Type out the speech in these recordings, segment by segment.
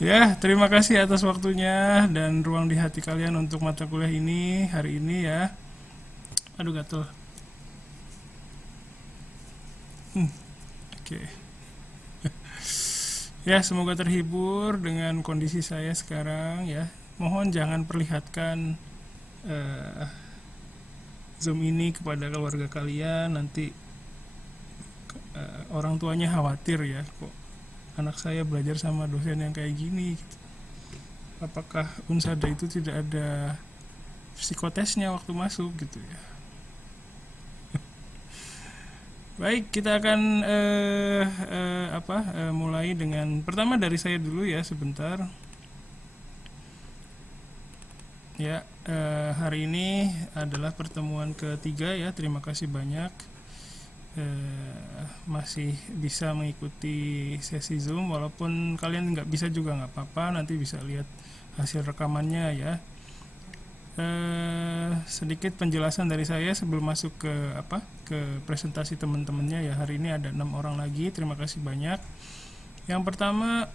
Ya, terima kasih atas waktunya dan ruang di hati kalian untuk mata kuliah ini hari ini ya. Aduh gatel. Oke. Ya, semoga terhibur dengan kondisi saya sekarang ya. Mohon jangan perlihatkan eh, Zoom ini kepada keluarga kalian, nanti orang tuanya khawatir ya, kok anak saya belajar sama dosen yang kayak gini gitu. Apakah Unsada itu tidak ada psikotesnya waktu masuk gitu ya. Baik, kita akan mulai dengan pertama dari saya dulu ya sebentar. Ya, hari ini adalah pertemuan ketiga ya. Terima kasih banyak masih bisa mengikuti sesi Zoom, walaupun kalian nggak bisa juga nggak apa-apa, nanti bisa lihat hasil rekamannya ya. Sedikit penjelasan dari saya sebelum masuk ke presentasi teman-temannya ya. Hari ini ada 6 orang lagi. Terima kasih banyak. Yang pertama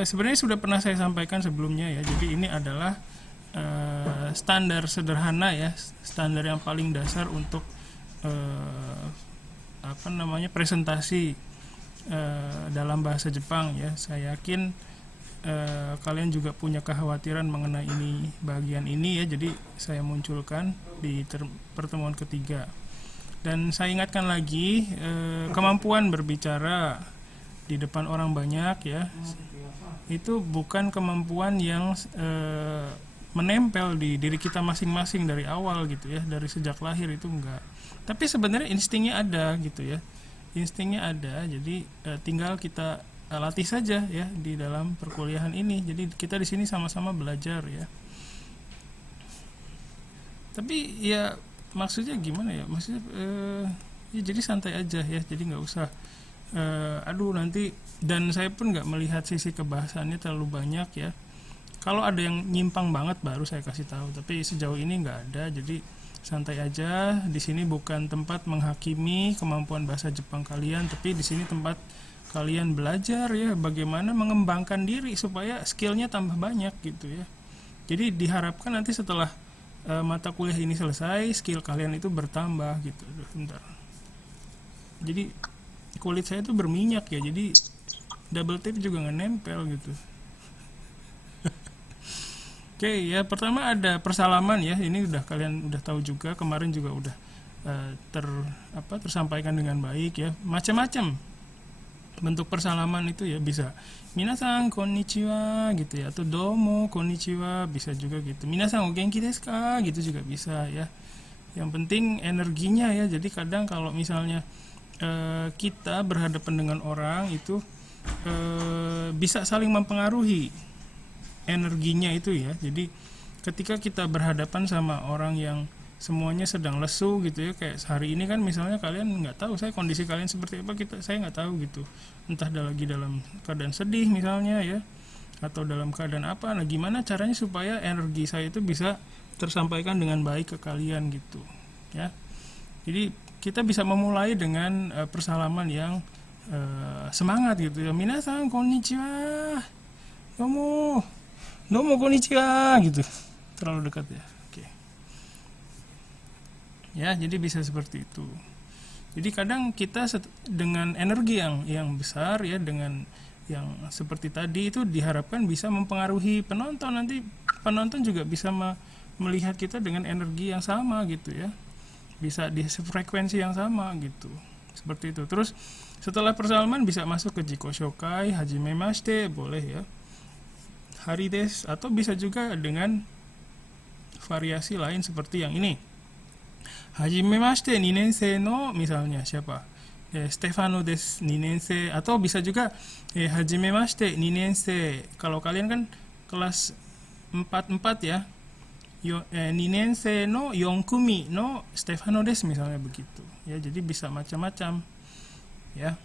sebenarnya sudah pernah saya sampaikan sebelumnya ya. Jadi ini adalah standar sederhana ya, standar yang paling dasar untuk presentasi dalam bahasa Jepang ya. Saya yakin kalian juga punya kekhawatiran mengenai ini, bagian ini ya, jadi saya munculkan di pertemuan ketiga. Dan saya ingatkan lagi, kemampuan berbicara di depan orang banyak ya, itu bukan kemampuan yang menempel di diri kita masing-masing dari awal gitu ya, dari sejak lahir, itu enggak. Tapi sebenarnya instingnya ada gitu ya, instingnya ada, jadi tinggal kita latih saja ya di dalam perkuliahan ini. Jadi kita di sini sama-sama belajar ya. Tapi ya maksudnya gimana ya? Maksudnya ya jadi santai aja ya. Jadi nggak usah aduh nanti, dan saya pun nggak melihat sisi kebahasannya terlalu banyak ya. Kalau ada yang nyimpang banget baru saya kasih tahu. Tapi sejauh ini nggak ada. Jadi santai aja. Di sini bukan tempat menghakimi kemampuan bahasa Jepang kalian, tapi di sini tempat kalian belajar ya bagaimana mengembangkan diri supaya skillnya tambah banyak gitu ya. Jadi diharapkan nanti setelah mata kuliah ini selesai, skill kalian itu bertambah gitu. Aduh, bentar. Jadi kulit saya itu berminyak ya, jadi double tape juga nggak nempel gitu. Oke ya, pertama ada persalaman ya. Ini udah kalian udah tahu juga, kemarin juga udah tersampaikan dengan baik ya. Macam-macam bentuk persalaman itu ya, bisa minasan konnichiwa gitu ya, atau domo konnichiwa bisa juga gitu. Minasan o genki desu ka gitu juga bisa ya. Yang penting energinya ya. Jadi kadang kalau misalnya kita berhadapan dengan orang itu bisa saling mempengaruhi energinya itu ya. Jadi ketika kita berhadapan sama orang yang semuanya sedang lesu gitu ya, kayak hari ini kan misalnya kalian nggak tahu saya kondisi kalian seperti apa, saya nggak tahu gitu, entah lagi dalam keadaan sedih misalnya ya, atau dalam keadaan apa. Nah gimana caranya supaya energi saya itu bisa tersampaikan dengan baik ke kalian gitu ya. Jadi kita bisa memulai dengan persalaman yang semangat gitu ya. Minasan konnichiwa, domo domo konnichiwa gitu, terlalu dekat ya. Ya, jadi bisa seperti itu. Jadi kadang kita dengan energi yang besar ya, dengan yang seperti tadi itu diharapkan bisa mempengaruhi penonton. Nanti penonton juga bisa melihat kita dengan energi yang sama gitu ya, bisa di frekuensi yang sama gitu, seperti itu. Terus setelah persalaman bisa masuk ke jiko shokai, hajimemashite boleh ya, hari des, atau bisa juga dengan variasi lain seperti yang ini. Hajimemashite 2年生 no misalnya siapa? Stefano des 2年生, atau bisa juga Hajimemashite 2年生. Kalau kalian kan kelas 44 ya. 2年生 no 4組 no Stefano des misalnya begitu. Ya, jadi bisa macam-macam. Ya.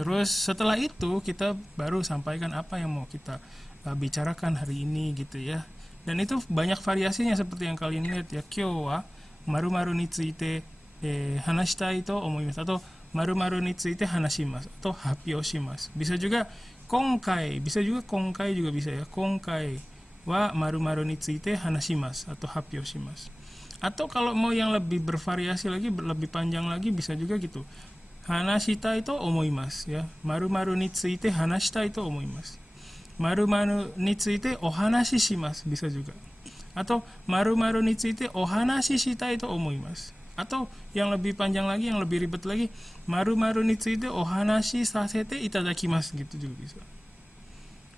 Terus setelah itu kita baru sampaikan apa yang mau kita bicarakan hari ini gitu ya. Dan itu banyak variasinya seperti yang kalian lihat ya. Kyou wa maru-maru ni tsuite hanashitai to omoimasu, atau maru-maru ni tsuite hanashimasu atau hapioshimasu. Bisa juga konkai, juga bisa ya. Konkai wa maru-maru ni tsuite hanashimasu atau hapioshimasu. Atau kalau mau yang lebih bervariasi lagi, lebih panjang lagi, bisa juga gitu. Hanashita itu omoimasu ya. Maru-maru ni tsuite hanashita itu omoimasu. Maru-maru ni tsuite ohanashi shimasu, bisa juga. Atau maru-maru ni tsuite ohanashi shita itu omoimasu. Atau yang lebih panjang lagi, yang lebih ribet lagi, maru-maru ni tsuite ohanashi sasete itadakimasu, gitu juga bisa.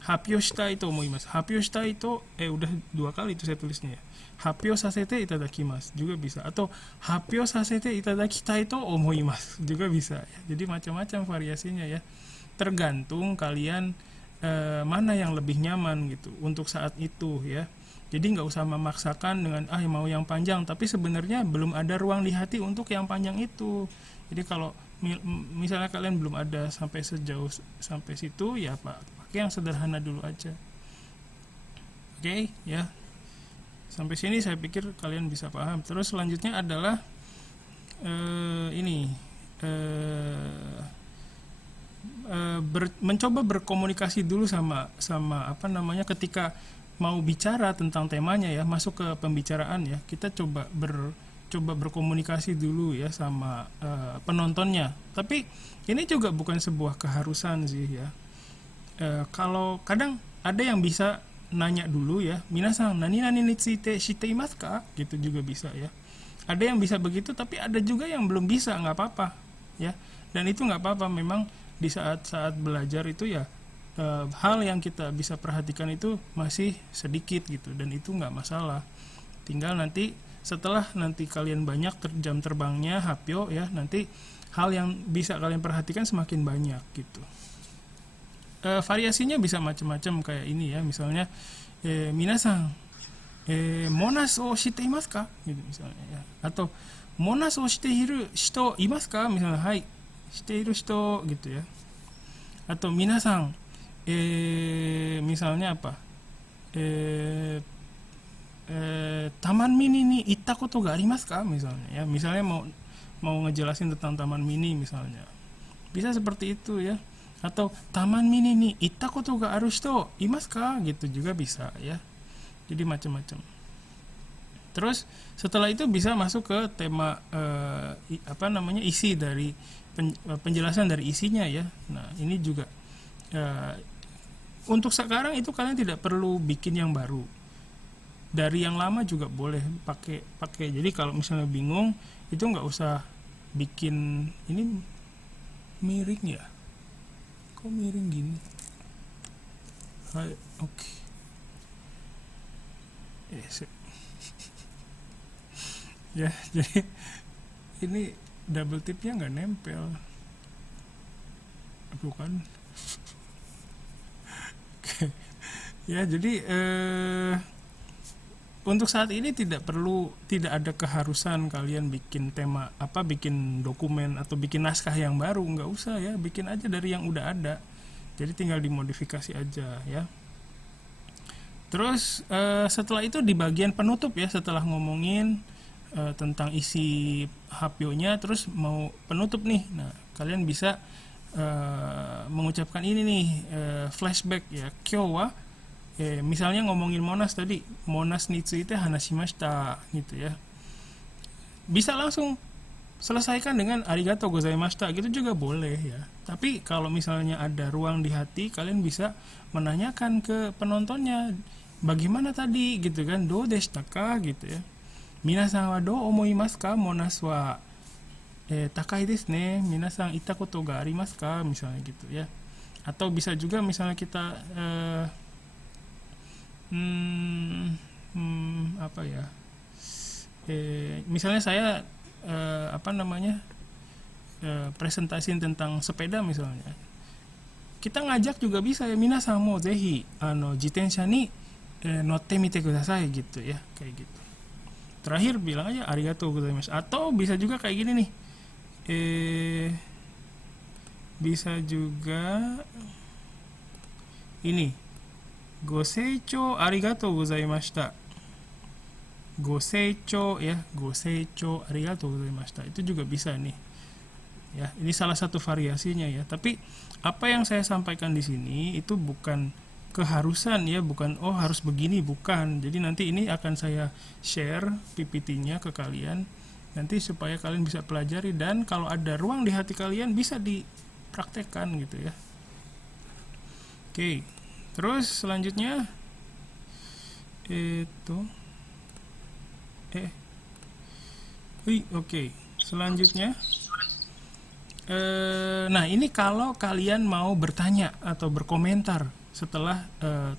Hapyo shita itu omoimasu. Hapyo shita itu udah 2 kali itu saya tulisnya ya. Hapyo sasete itadakimasu juga bisa. Atau hapyo sasete itadakita itu omoimasu juga bisa ya. Jadi macam-macam variasinya ya. Tergantung kalian mana yang lebih nyaman gitu untuk saat itu ya. Jadi nggak usah memaksakan dengan mau yang panjang, tapi sebenarnya belum ada ruang di hati untuk yang panjang itu. Jadi kalau misalnya kalian belum ada sampai situ ya pakai yang sederhana dulu aja. Oke, ya. Sampai sini saya pikir kalian bisa paham. Terus selanjutnya adalah mencoba berkomunikasi dulu sama ketika mau bicara tentang temanya ya, masuk ke pembicaraan ya, kita coba berkomunikasi dulu ya sama penontonnya. Tapi ini juga bukan sebuah keharusan sih ya. Kalau kadang ada yang bisa nanya dulu ya, minasan nani ni tsuite shite imasu ka, gitu juga bisa ya. Ada yang bisa begitu, tapi ada juga yang belum bisa, nggak apa-apa ya. Dan itu nggak apa-apa, memang di saat belajar itu ya hal yang kita bisa perhatikan itu masih sedikit gitu, dan itu nggak masalah. Tinggal nanti setelah nanti kalian banyak jam terbangnya hapyo ya, nanti hal yang bisa kalian perhatikan semakin banyak gitu. Variasinya bisa macam-macam kayak ini ya, misalnya minasan monas o shite imasu ka gitu misalnya ya, atau monas o shite hiru shito imasu ka misalnya, hai shite hiru shito gitu ya. Atau minasan misalnya apa, taman mini ni itta koto ga arimasu ka misalnya ya, misalnya mau ngejelasin tentang taman mini misalnya, bisa seperti itu ya. Atau taman mini ni itta koto ga aru shito imasu ka, gitu juga bisa ya. Jadi macam-macam. Terus setelah itu bisa masuk ke tema isi dari penjelasan dari isinya ya. Nah ini juga untuk sekarang itu kalian tidak perlu bikin yang baru, dari yang lama juga boleh pakai. Jadi kalau misalnya bingung itu nggak usah bikin. Ini miring ya, kok miring gini. Hai, oke. Ya, jadi ini double tipnya nggak nempel, bukan? Ya, jadi untuk saat ini tidak ada keharusan kalian bikin tema bikin dokumen atau bikin naskah yang baru, nggak usah ya, bikin aja dari yang udah ada. Jadi tinggal dimodifikasi aja ya. Terus setelah itu di bagian penutup ya, setelah ngomongin tentang isi hapyonya, terus mau penutup nih. Nah, kalian bisa mengucapkan ini nih, flashback ya. Kyo wa misalnya ngomongin Monas tadi, Monas ni tsuite hanashimashita gitu ya. Bisa langsung selesaikan dengan arigatou gozaimashita gitu juga boleh ya. Tapi kalau misalnya ada ruang di hati, kalian bisa menanyakan ke penontonnya, bagaimana tadi gitu kan, do deshita ka gitu ya. Minasan wa do omoimasu ka, Monas wa takai desu ne, minasan itta koto ga arimasu ka, misalnya gitu ya. Atau bisa juga misalnya kita misalnya saya presentasiin tentang sepeda misalnya, kita ngajak juga bisa ya, minasan mo zehi jitensha ni notte mite kudasai gitu ya, kayak gitu. Terakhir bilang aja arigatou gozaimasu. Atau bisa juga kayak gini nih, bisa juga ini, Goseicho arigatou gozaimashita. Goseicho ya, Goseicho arigatou gozaimashita. Itu juga bisa nih. ya. Ini salah satu variasinya ya. Tapi apa yang saya sampaikan di sini itu bukan keharusan ya, bukan oh harus begini, bukan. Jadi nanti ini akan saya share PPT-nya ke kalian nanti supaya kalian bisa pelajari, dan kalau ada ruang di hati kalian bisa dipraktekkan gitu ya. Oke. Terus selanjutnya itu oke. Selanjutnya nah ini kalau kalian mau bertanya atau berkomentar setelah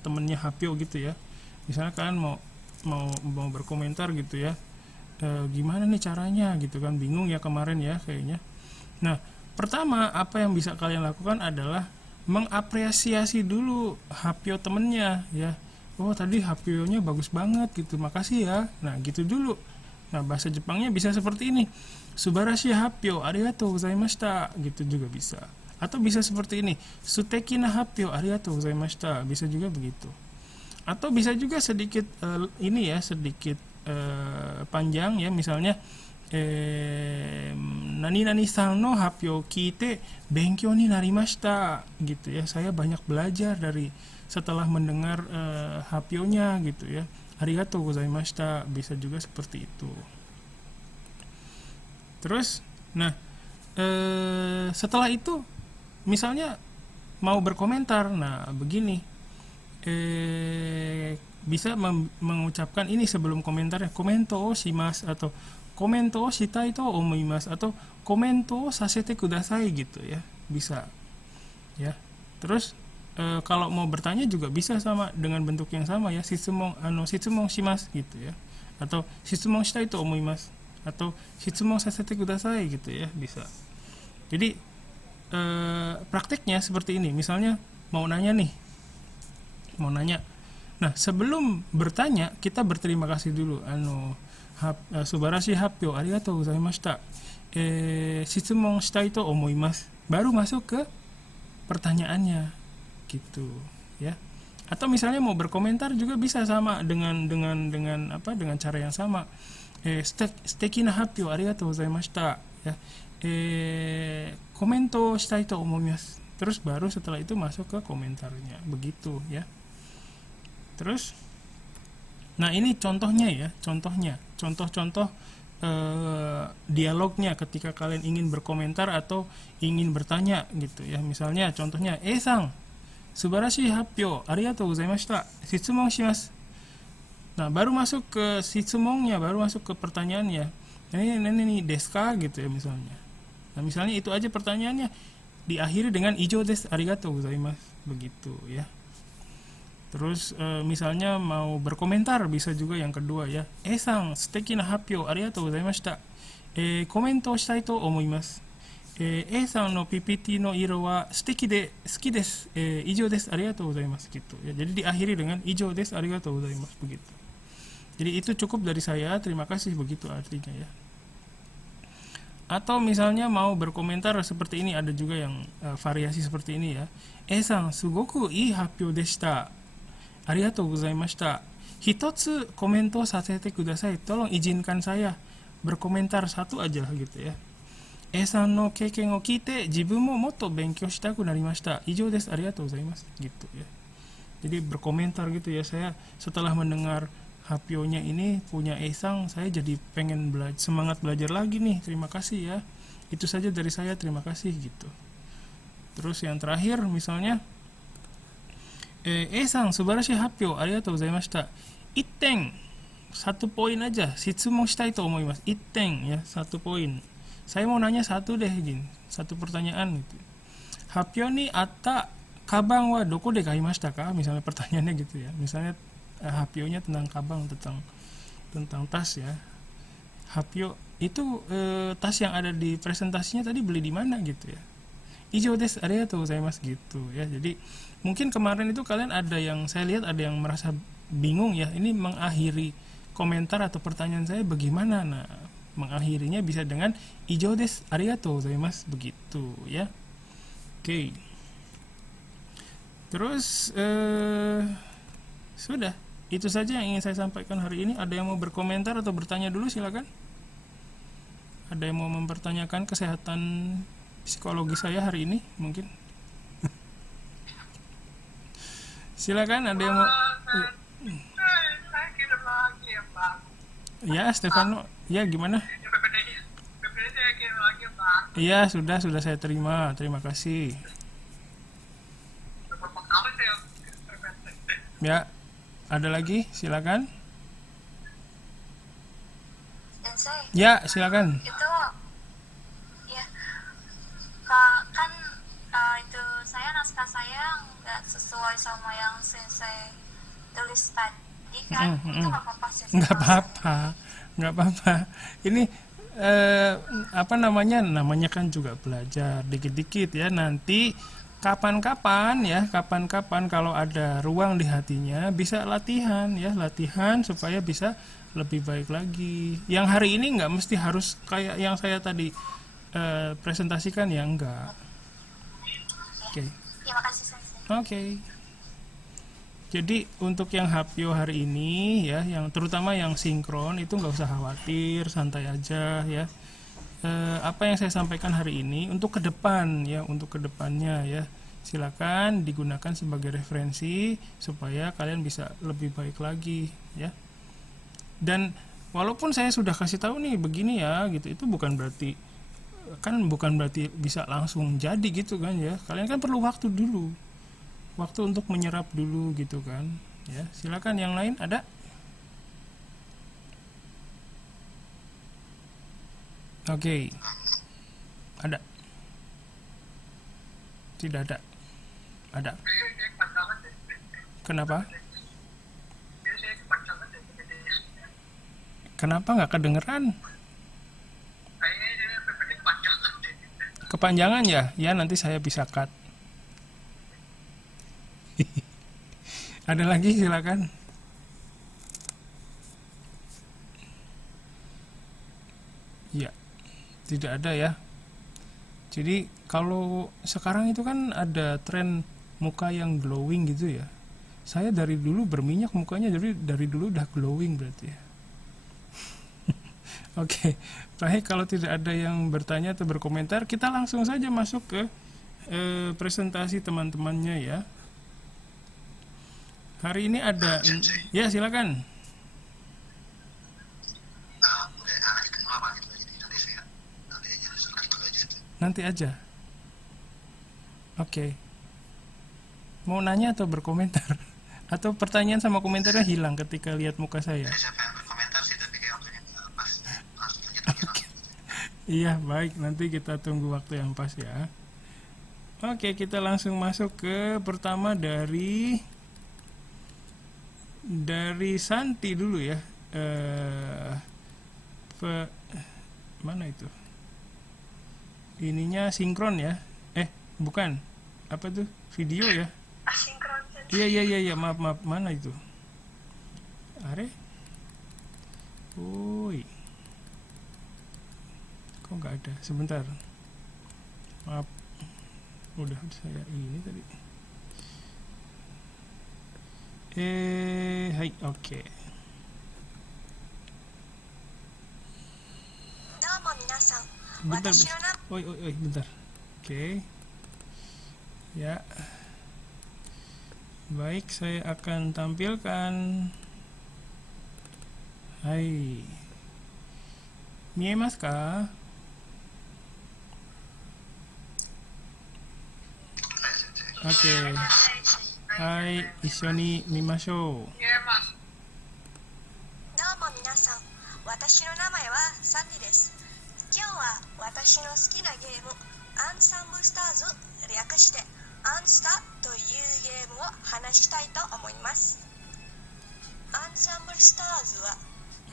temennya Hapyo gitu ya. Misalnya kalian mau berkomentar gitu ya. Gimana nih caranya gitu kan, bingung ya kemarin ya kayaknya. Nah, pertama apa yang bisa kalian lakukan adalah mengapresiasi dulu Hapyo temennya ya. Oh tadi Hapyo-nya bagus banget gitu, makasih ya. Nah gitu dulu. Nah bahasa Jepangnya bisa seperti ini, Subarashi Hapyo arigatou gozaimashita, gitu juga bisa. Atau bisa seperti ini, Suteki na Hapyo arigatou gozaimashita, bisa juga begitu. Atau bisa juga sedikit ini ya, sedikit panjang ya, misalnya nani nani san no hapyo kiite benkyou ni narimashita gitu ya, saya banyak belajar dari setelah mendengar hapyo-nya gitu ya, arigatou gozaimashita, bisa juga seperti itu. Terus nah setelah itu misalnya mau berkomentar, nah begini, bisa mengucapkan ini sebelum komentarnya, komento o shimasu atau komento o shitai to omoimasu atau komento o sasete kudasai gitu ya, bisa ya. Terus kalau mau bertanya juga bisa sama dengan bentuk yang sama ya, shitsumon shimasu gitu ya, atau shitsumon shitai to omoimasu atau shitsumon sasete kudasai gitu ya, bisa. Jadi prakteknya seperti ini, misalnya mau nanya. Nah, sebelum bertanya kita berterima kasih dulu. Subarashi hapyo arigatou gozaimashita. Shitsumon shitai to omoimasu. Baru masuk ke pertanyaannya gitu ya. Atau misalnya mau berkomentar juga bisa sama dengan cara yang sama. Suteki na hapyo arigatou gozaimashita ya. Komento shitai to omoimasu. Terus baru setelah itu masuk ke komentarnya, begitu ya. Terus, nah ini contohnya ya, contoh-contoh dialognya ketika kalian ingin berkomentar atau ingin bertanya gitu ya. Misalnya contohnya, sang, subarashi hapyo, arigatou gozaimashita, shitsumon shimasu. Nah baru masuk ke shitsumonnya, baru masuk ke pertanyaannya. Ini desu ka gitu ya misalnya. Nah misalnya itu aja pertanyaannya, diakhiri dengan ijo desu, arigatou gozaimasu, begitu ya. Terus misalnya mau berkomentar bisa juga yang kedua ya. Sang, suteki na hapyo arigatou gozaimashita. Komento shitai to omoimasu. Sang no PPT no iro wa suteki de suki desu. Ijo desu, arigatou gozaimasu gitu ya. Jadi diakhiri dengan ijo desu, arigatou gozaimasu, begitu. Jadi itu cukup dari saya, terima kasih, begitu artinya ya. Atau misalnya mau berkomentar seperti ini, ada juga yang variasi seperti ini ya. Sang, sugoku ii hapyo deshita. Arigatou gozaimashita. Hitotsu komento sasete kudasai. Tolong izinkan saya berkomentar satu aja gitu ya. San no keiken o kiite jibun mo motto benkyou shitaku narimashita. Ijo desu, arigatou gozaimasu gitu ya. Jadi berkomentar gitu ya, saya setelah mendengar Hapyo-nya ini punya Esang, saya jadi pengen semangat belajar lagi nih, terima kasih ya. Itu saja dari saya, terima kasih gitu. Terus yang terakhir misalnya, Esang subarashi hapyo arigatou gozaimashita. Itten, 1 poin aja, shitsumon shitai to omoimasu. Itten ya, 1 poin. Saya mau nanya satu deh, Jin, 1 pertanyaan gitu. Hapyo ni atta kabang wa doko de kaimashita ka? Misalnya pertanyaannya gitu ya. Misalnya Hapyo-nya tentang kabang, tentang tas ya. Hapyo itu tas yang ada di presentasinya tadi beli di mana gitu ya. Ijo desu, arigatou gozaimasu gitu ya. Jadi mungkin kemarin itu kalian ada yang saya lihat ada yang merasa bingung ya. Ini mengakhiri komentar atau pertanyaan saya bagaimana? Nah, mengakhirinya bisa dengan ijo desu, arigatou gozaimasu, begitu ya. Oke. Terus sudah, itu saja yang ingin saya sampaikan hari ini. Ada yang mau berkomentar atau bertanya dulu, silakan. Ada yang mau mempertanyakan kesehatan psikologi saya hari ini mungkin. Silakan, ada yang mau? Saya kirim lagi ya Pak. Ya, Stefano. Ya, gimana? PPD saya kirim lagi ya Pak. Iya, sudah saya terima. Terima kasih. Beberapa kali saya PPD. Ya, ada lagi? Silakan. Sensei, Ya, silakan. itu ya kan itu saya naskah saya nggak sesuai sama yang sensei tulis tadi kan, itu nggak apa-apa sih? Nggak apa-apa. Ini apa namanya? Namanya kan juga belajar dikit-dikit ya. Nanti kapan-kapan kalau ada ruang di hatinya bisa latihan supaya bisa lebih baik lagi. Yang hari ini nggak mesti harus kayak yang saya tadi presentasikan ya, enggak. Oke. Terima kasih sensei. Oke. Jadi untuk yang Hapyo hari ini ya, yang terutama yang sinkron itu nggak usah khawatir, santai aja ya. Apa yang saya sampaikan hari ini untuk ke depan ya, untuk kedepannya ya, silakan digunakan sebagai referensi supaya kalian bisa lebih baik lagi ya. Dan walaupun saya sudah kasih tahu nih begini ya gitu, itu bukan berarti bisa langsung jadi gitu kan ya. Kalian kan perlu waktu untuk menyerap dulu gitu kan ya. Silakan yang lain ada? Oke. Ada? Tidak ada? Ada. Kenapa? Kenapa nggak kedengeran? Kepanjangan ya? Ya nanti saya bisa cut. Ada lagi silakan. Ya, tidak ada ya. Jadi kalau sekarang itu kan ada tren muka yang glowing gitu ya. Saya dari dulu berminyak mukanya, jadi dari dulu udah glowing berarti ya. Oke, baik, kalau tidak ada yang bertanya atau berkomentar, kita langsung saja masuk ke presentasi teman-temannya ya. Hari ini ada, ya silakan. Nanti aja. Oke. Mau nanya atau berkomentar? Atau pertanyaan sama komentarnya hilang ketika lihat muka saya? Iya, baik, nanti kita tunggu waktu yang pas ya. Oke, kita langsung masuk ke pertama dari Santi dulu ya. Mana itu? Ininya sinkron ya. Bukan. Apa tuh? Video ya? Sinkron. Iya, maaf. Mana itu? Are? Woi. Kok nggak ada? Sebentar. Maaf. Udah saya ini tadi. Hai, oke. Bentar. Oi, bentar. Oke. Ya. Baik, saya akan tampilkan. Hai. Miemasu ka? Oke. Hai, 一緒に見ましょう。見えます。どうも皆さん、私の名前はサンディです。今日は私の好きなゲームアンサンブルスターズ、略してアンスタというゲームを話したいと思います。アンサンブルスターズは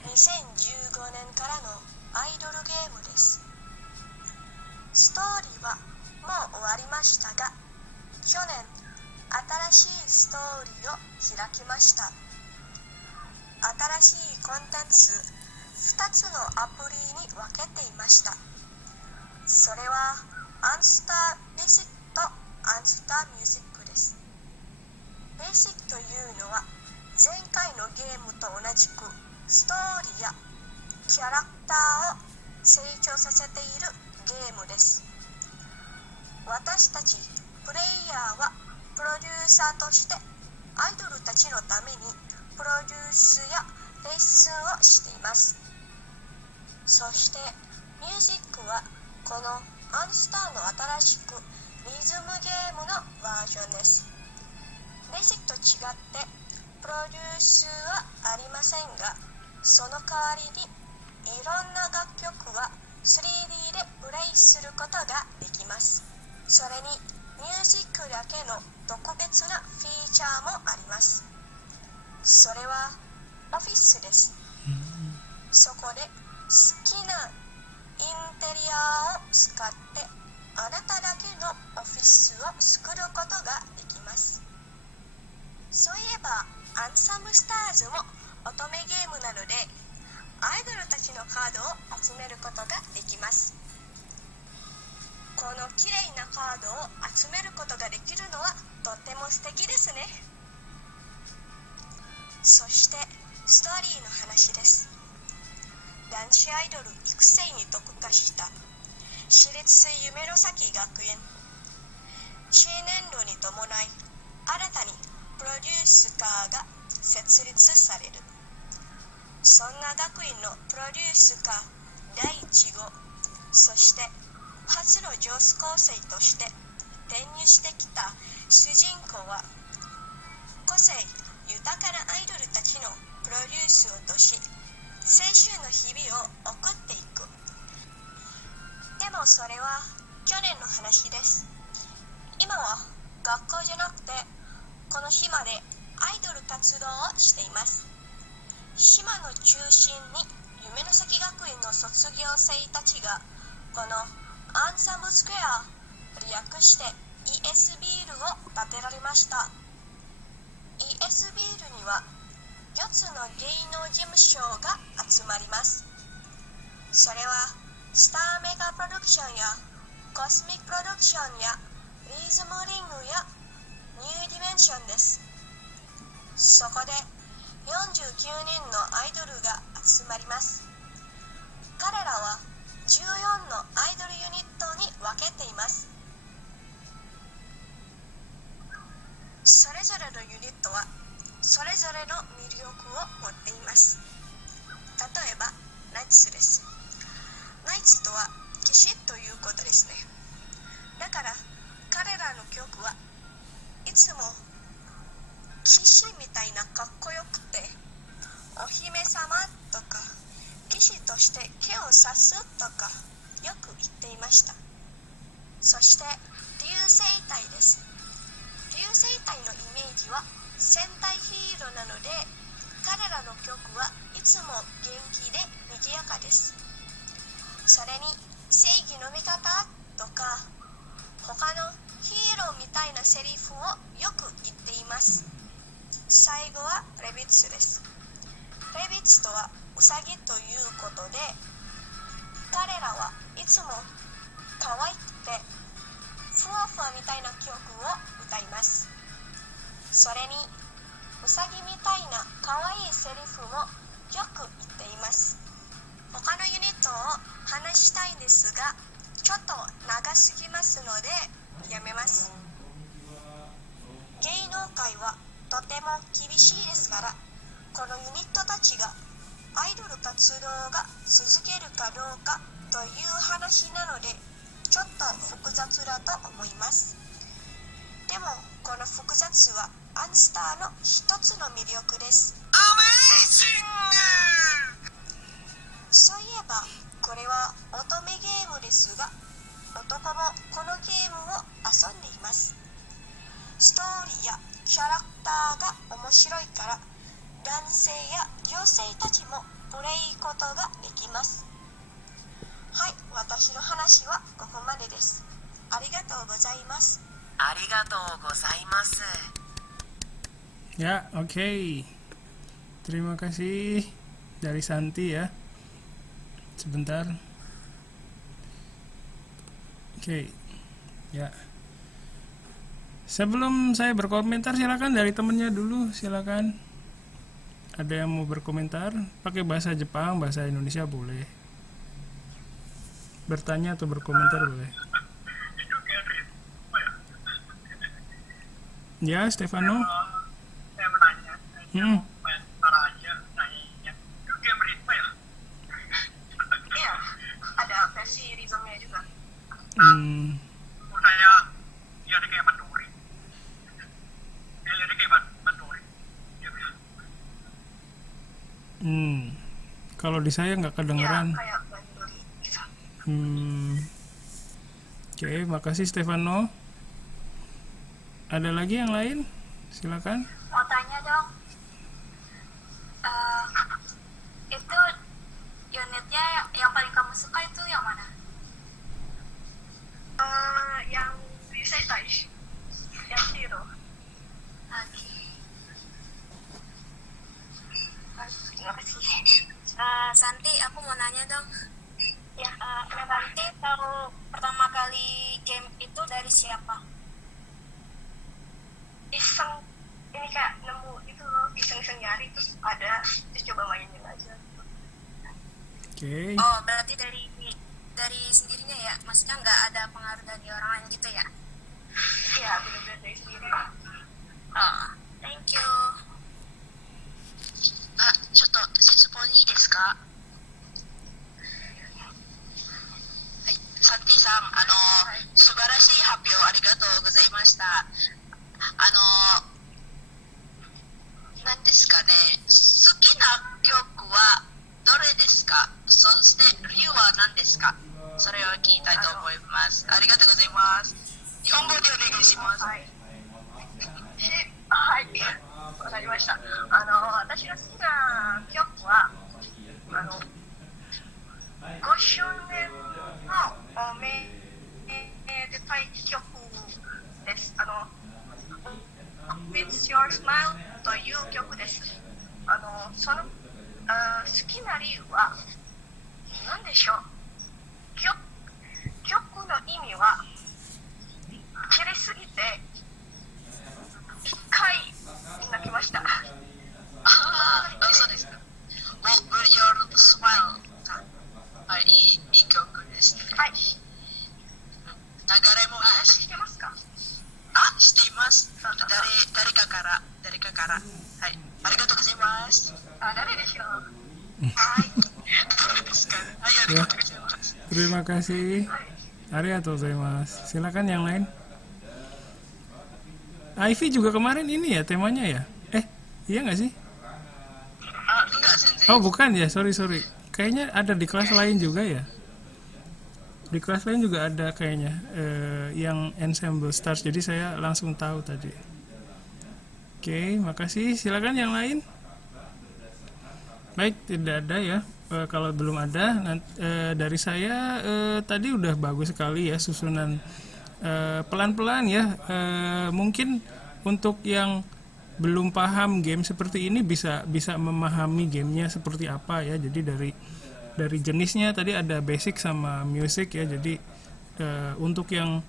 2015年からのアイドルゲームです。ストーリーはもう終わりましたが、去年新しいストーリーを開きました。新しいコンテンツ2つのアプリに分けていました。それはアンスターベーシックとアンスターミュージックです。ベーシックというのは前回のゲームと同じくストーリーやキャラクターを成長させているゲームです。私たちプレイヤーはプロデューサーとしてアイドルたちのためにプロデュースやレッスンをしています。そしてミュージックはこのアンスターの新しくリズムゲームのバージョンです。ベーシックと違ってプロデュースはありませんが、その代わりにいろんな楽曲は 3D でプレイすることができます。それにミュージックだけの特別なフィーチャーもあります。それはオフィスです。そこで好きなインテリアを使ってあなただけのオフィスを作ることができます。そういえばアンサムスターズも乙女ゲームなのでアイドルたちのカードを集めることができます。この綺麗なカードを集めることができるのはとっても素敵ですね。そしてストーリーの話です。男子アイドル育成に特化した私立夢の咲学園。新年度に伴い新たにプロデュースカーが設立される。そんな学院のプロデュースカー第1号、そして初の女子高生として転入してきた主人公は個性豊かなアイドルたちのプロデュースをとし青春の日々を送っていく。でもそれは去年の話です。今は学校じゃなくてこの島でアイドル活動をしています。島の中心に夢の咲学院の卒業生たちがこのアンサムスクエア、略して ES ビールを建てられました。 ES ビールには4つの芸能事務所が集まります。それはスターメガプロダクションやコスミックプロダクションやリズムリングやニューディメンションです。そこで49人のアイドルが集まります。彼らは14のアイドルユニットに分けています。それぞれのユニットはそれぞれの魅力を持っています。例えばナイツです。ナイツとは騎士ということですね。だから彼らの曲はいつも騎士みたいなかっこよくて、お姫様とか騎士として毛を刺すとかよく言っていました。そして流星体です。流星体のイメージは戦隊ヒーローなので、彼らの曲はいつも元気で賑やかです。それに正義の味方とか他のヒーローみたいなセリフをよく言っています。最後はレビッツです。レビッツとはウサギということで、彼らはいつも可愛くてふわふわみたいな曲を歌います。それにウサギみたいな可愛いセリフもよく言っています。他のユニットを話したいんですが、ちょっと長すぎますのでやめます。芸能界はとても厳しいですから、このユニットたちがアイドル活動が続けるかどうかという話なので、ちょっと複雑だと思います。でもこの複雑はアンスターの一つの魅力です。そういえばこれは乙女ゲームですが、男もこのゲームを遊んでいます。ストーリーやキャラクターが面白いから、男性や女性たちもプレイことができます。はい、私の話はここまでです。ありがとうございます。ありがとうございます。 Ya, oke. Terima kasih dari Santi ya. Sebentar. Oke. Ya. Sebelum saya berkomentar, silakan dari temennya dulu, silakan. Ada yang mau berkomentar? Pakai bahasa Jepang, bahasa Indonesia boleh. Bertanya atau berkomentar boleh. Ya, Stefano. Saya mau nanya, Hmm. main Tara aja nanya, itu game ritme ya? Iya, ada versi rhythmnya juga. Hmm. Menurut saya, ya dia kayak Banduri. Dia kayak Banduri. Gamenya. Hmm. Kalau di saya nggak Iya, kedengeran. kayak Banduri gitu. Oke, makasih Stefano. Ada lagi yang lain? Silakan. Mau tanya dong, itu unitnya yang paling kamu suka itu yang mana? Yang Riseitai, yang Hero. Oke. Terima kasih. Santi, aku mau nanya dong. Ya, Santi tahu pertama kali game itu dari siapa? Iseng, ini kayak nemu itu loh, iseng-iseng nyari terus ada, terus coba mainin aja. Oke. Oh, berarti dari sendirinya ya? Maksudnya nggak ada pengaruh dari orang lain gitu ya? Iya, benar-benar dari sendiri. Oh, thank you. ちょっと質問いいですか？はい、サンティさん、素晴らしい発表ありがとうございました。何ですかね、好きな曲はどれですか？そして理由は何ですか？それを聞きたいと思います。ありがとうございます。日本語でお願いします。はい。はい。わかりました。私が好きな曲は、5周年のめでたい曲です。With Your Smile という曲です。その好きな理由は何でしょう。曲の意味は綺麗すぎて一回泣きました。そうですか。With Your Smile さん、はい、いい曲ですね。はい。流れもいいし、知ってますか？しています。誰かから、はい、ありがとうございます。誰でしょう。はい。誰ですかね。はい、ありがとうございます。 Terima kasih. Arigatou gozaimasu. Silakan yang lain. Ivy juga kemarin ini ya temanya ya? Iya nggak sih? Enggak, sensei. Oh bukan ya, sorry. Kayaknya ada di kelas lain juga ya? Di kelas lain juga ada kayaknya yang Ensemble Stars, jadi saya langsung tahu tadi. Oke, makasih. Silakan yang lain. Baik, tidak ada ya. Kalau belum ada, dari saya tadi udah bagus sekali ya susunan pelan-pelan ya. Mungkin untuk yang belum paham game seperti ini bisa memahami gamenya seperti apa ya. Jadi dari jenisnya tadi ada basic sama music ya. Jadi untuk yang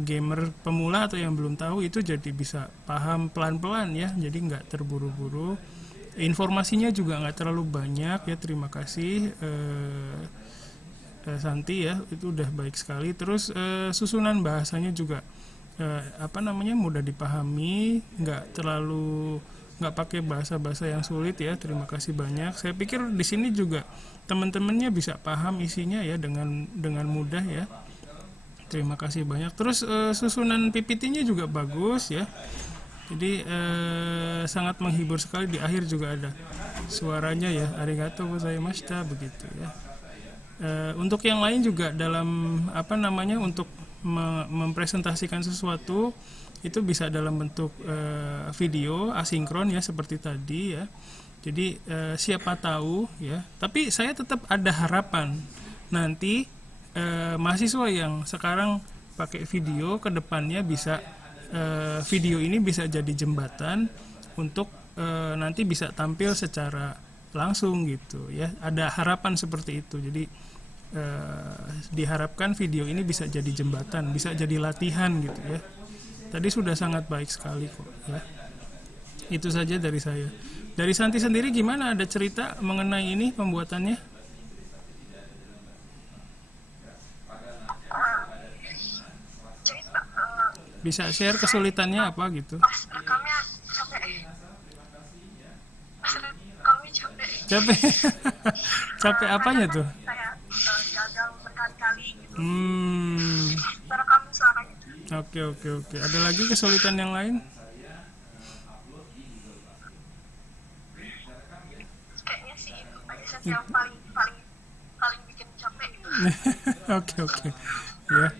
gamer pemula atau yang belum tahu itu jadi bisa paham pelan-pelan ya. Jadi nggak terburu-buru. Informasinya juga nggak terlalu banyak ya. Terima kasih Santi ya, itu udah baik sekali. Terus susunan bahasanya juga mudah dipahami, nggak pakai bahasa-bahasa yang sulit ya. Terima kasih banyak. Saya pikir di sini juga teman-temannya bisa paham isinya ya dengan mudah ya. Terima kasih banyak. Terus susunan PPT-nya juga bagus ya. Jadi sangat menghibur sekali. Di akhir juga ada suaranya ya. Arigatou gozaimashita begitu ya. Untuk yang lain juga dalam untuk mempresentasikan sesuatu itu bisa dalam bentuk video asinkron ya seperti tadi ya. Jadi siapa tahu ya. Tapi saya tetap ada harapan nanti mahasiswa yang sekarang pakai video ke depannya bisa video ini bisa jadi jembatan untuk nanti bisa tampil secara langsung gitu ya. Ada harapan seperti itu. Jadi diharapkan video ini bisa jadi jembatan, bisa jadi latihan gitu ya. Tadi sudah sangat baik sekali kok ya. Itu saja dari saya. Dari Santi sendiri gimana, ada cerita mengenai ini pembuatannya? Cerita Bisa share kesulitannya apa gitu? pas rekamnya capek. Pas rekamnya capek. Capek. Capek apanya tuh? Kayak gagal berkali-kali gitu. Hmm. Rekam suaranya. Oke. Ada lagi kesulitan yang lain? Kayaknya sih itu aja yang paling paling paling bikin capek gitu. Oke. Ya.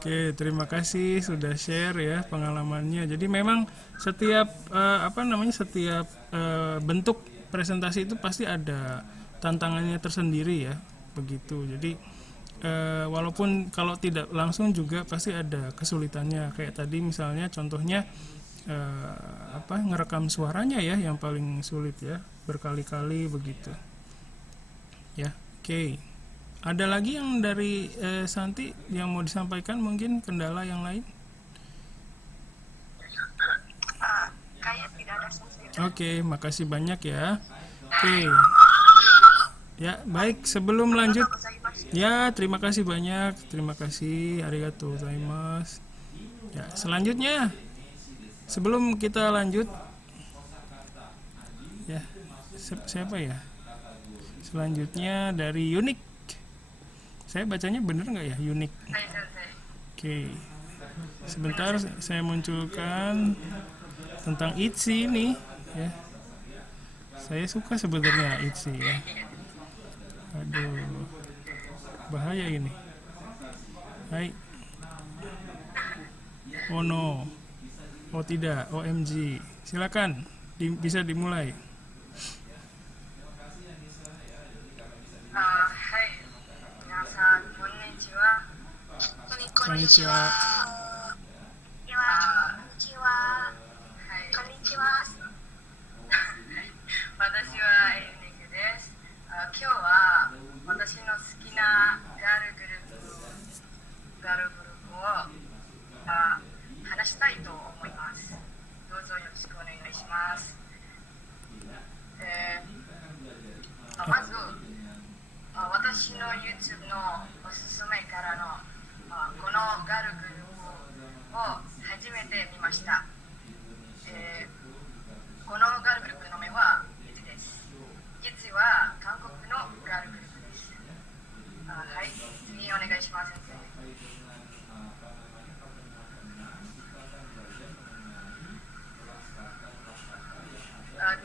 Oke, terima kasih sudah share ya pengalamannya. Jadi memang setiap setiap bentuk presentasi itu pasti ada tantangannya tersendiri ya, begitu. Jadi walaupun kalau tidak langsung juga pasti ada kesulitannya. Kayak tadi misalnya contohnya ngerekam suaranya ya yang paling sulit ya, berkali-kali begitu. Ya, oke. Ada lagi yang dari Santi yang mau disampaikan, mungkin kendala yang lain? Kayak tidak ada sensei. Oke, makasih banyak ya. Oke. Ya, baik, sebelum lanjut. Ya, terima kasih banyak. Terima kasih. Arigatou gozaimasu. Ya, selanjutnya sebelum kita lanjut ya, siapa ya? Selanjutnya dari Unik. Saya bacanya bener nggak ya, Unik? Oke. Sebentar saya munculkan tentang Itzy ini ya. Saya suka sebenarnya Itzy ya. Aduh, bahaya ini. Hai. Oh no. Oh tidak, OMG. Silakan, bisa dimulai. Hai, minasan konnichiwa. Konnichiwa. Konnichiwa. Konnichiwa. 私はエルニクです。今日は私の好きなガールグループを話したいと思います。どうぞよろしくお願いします。まず私の YouTube のおすすめからのこのガールグループを初めて見ました。このガールグループの名はItzyです。Itzyは韓国のガールグループです。はい、次お願いします、先生。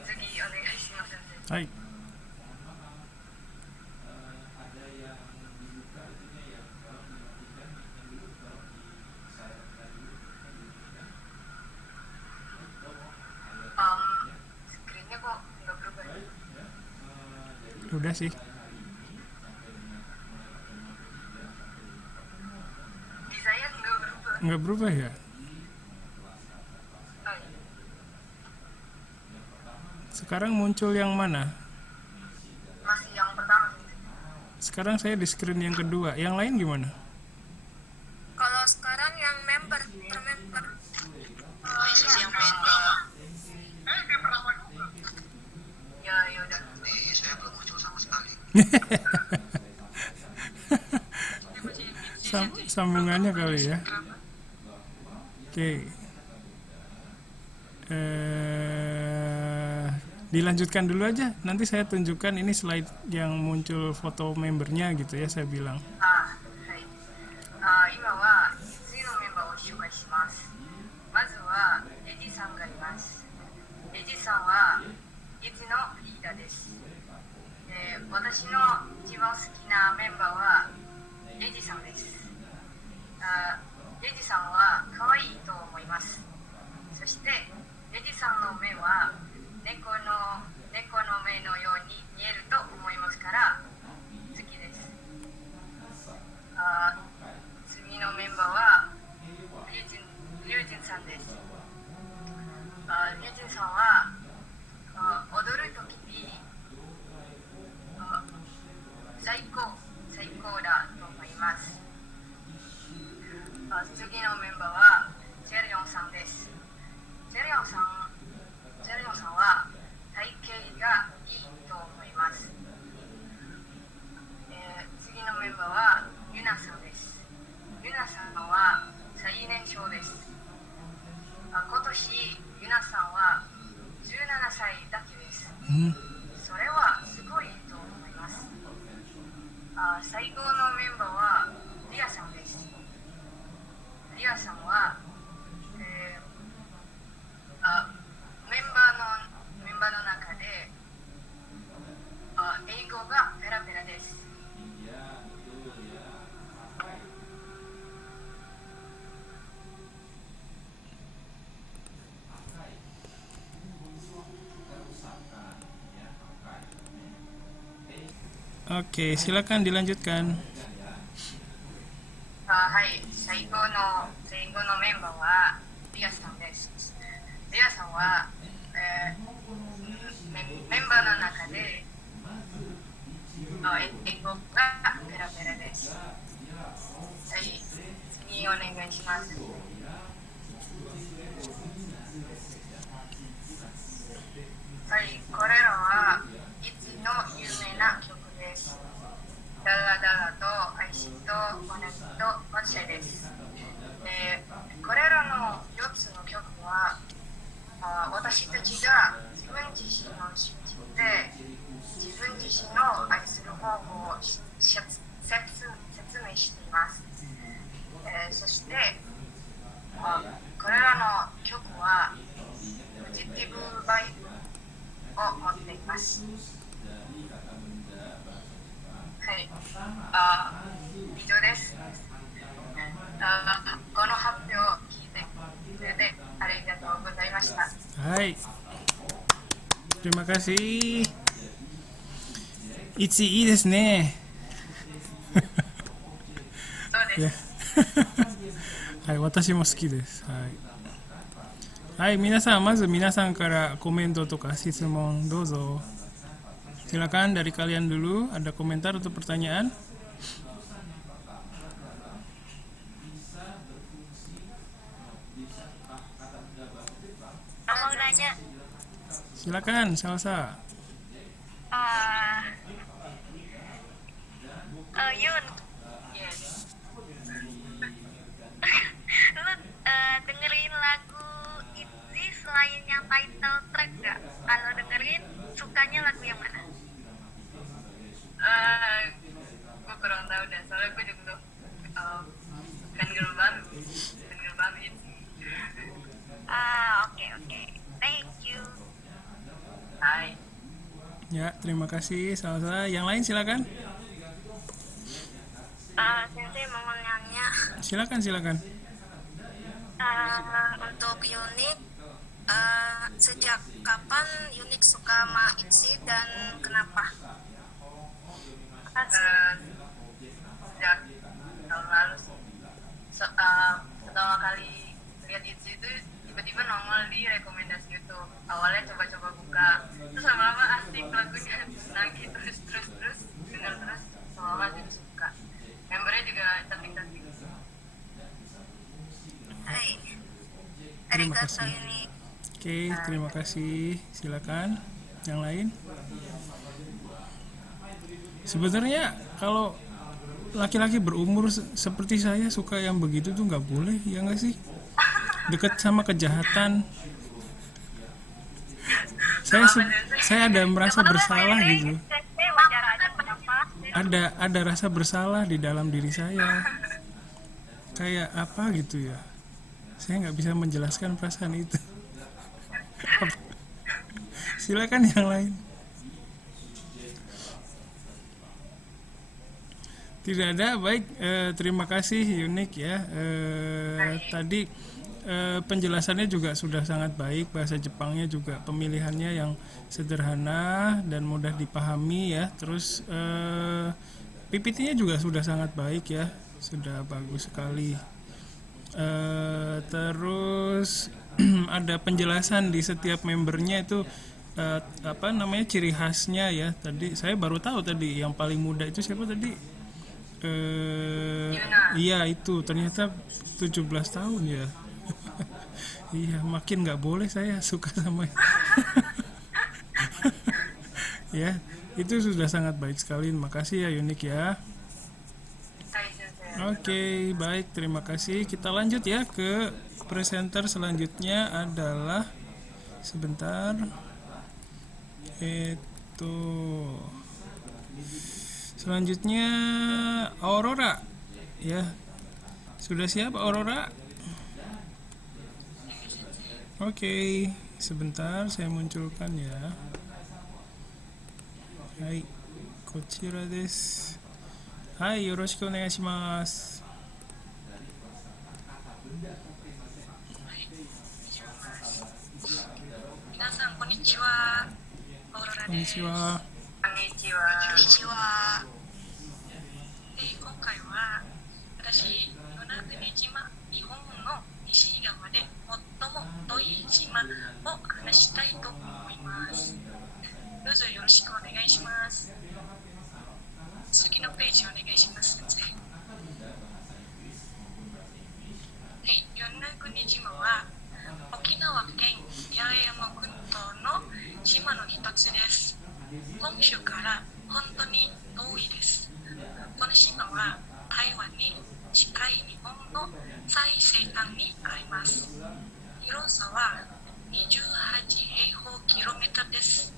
次お願いします、先生。はい。Screen-nya kok nggak berubah ya? Udah sih. Di saya nggak berubah. Nggak berubah ya? Oh, iya. Sekarang muncul yang mana? Masih yang pertama sih. Sekarang saya di screen yang kedua. Yang lain gimana? Kalau sekarang yang member per member. Khusus yang member. Dia pertama juga. Ya udah. Saya belum muncul sama sekali. Sambungannya kali ya. Oke. Dilanjutkan dulu aja. Nanti saya tunjukkan ini slide yang muncul foto membernya gitu ya, saya bilang. はい。今は次のメンバーを紹介します。まずはエジさんがいます。エジさんはエジのリーダーです。私の一番好きなメンバーはエジさんです。エジさんは可愛いと思います。そしてエジさんの目は猫の目のように見えると思いますから好きです。次のメンバーはリュウジンさんです。リュウジンさんは踊るときに最高だと思います。次のメンバーはチェルヨンさんです。チェルヨンさんは体型がいいと思います。次のメンバーはユナさんです。ユナさんは最年少です。それはすごいと思います。最高のメンバーはリアさんです。リアさんは、メンバーの中で英語がペラペラです。Oke, silakan dilanjutkan. はい、最後のメンバーはリアさんです。リアさんは、メンバーの中で英語がペラペラです。はい、次お願いします。はい、これらはいつの有名な曲です。ダラダラとアイシとマネとマシェです。これらの4つの曲は私たちが自分自身を信じて自分自身の愛する方法を説明しています。そしてこれらの曲はポジティブバイブを持っています。はい、以上です。この発表を聞いてくれてありがとうございました。Hai. Terima kasih. Ichi desu ne. そうです。はい、私も好きです。はい、皆さん、まず皆さんからコメントとか質問どうぞ。Silakan dari kalian dulu, ada komentar atau pertanyaan? Mau nanya. Silakan, Salsa. Yun, Yes. lu dengerin lagu Itzy selain yang title track gak? Kalau dengerin, sukanya lagu yang mana? Gue kurang tahu deh, soalnya gue juga fan girl banget. Oke. Thank you. Hai. Ya, terima kasih Salsa. Yang lain silakan. Sensei mau nanya, Silakan. untuk Unik, sejak kapan Unik suka sama Itzy dan kenapa? Sejak tahun lalu sih. Pertama kali lihat Itzy itu tiba-tiba nongol di rekomendasi YouTube. Awalnya coba-coba buka, terus lama-lama asik lagunya, lagi terus dengar terus, lama-lama jadi suka. Membernya juga cantik-cantik. Hai, Terima arigato kasih. Unik. Oke, terima kasih. Silakan. Yang lain. Sebenarnya kalau laki-laki berumur seperti saya suka yang begitu tuh nggak boleh, ya nggak sih? Dekat sama kejahatan. Saya ada merasa bersalah gitu. Sensei wajar aja kenapa? Ada rasa bersalah di dalam diri saya. Kayak apa gitu ya? Saya nggak bisa menjelaskan perasaan itu. Silakan yang lain. Tidak ada, baik. Terima kasih Unik ya. Tadi penjelasannya juga sudah sangat baik. Bahasa Jepangnya juga pemilihannya yang sederhana dan mudah dipahami ya. Terus PPT-nya juga sudah sangat baik ya, sudah bagus sekali. Terus ada penjelasan di setiap membernya itu ciri khasnya ya. Tadi saya baru tahu tadi yang paling muda itu siapa tadi? Iya itu ternyata 17 tahun ya. Iya, makin nggak boleh saya suka sama. Ya, itu sudah sangat baik sekali. Makasih ya Unik ya. Hai, Sensei. Oke, baik, terima kasih. Kita lanjut ya ke presenter selanjutnya adalah sebentar. Selanjutnya Aurora. Ya. Sudah siap Aurora? Oke, sebentar saya munculkan ya. Hai, kochira desu. Hai, yoroshiku onegaishimasu. 皆さんこんにちは。オーロラこんにです。ちは。こんにちは。こんにちは。今回は私、与那国島、日本の西側で最も遠い島を話したいと思います。どうぞよろしくお願いします。次のページお願いします。先生。与那国島は沖縄県八重山群島の島の一つです。本州から本当に遠いです。この島は台湾に近い日本の最西端にあります。広さは28平方キロメートルです。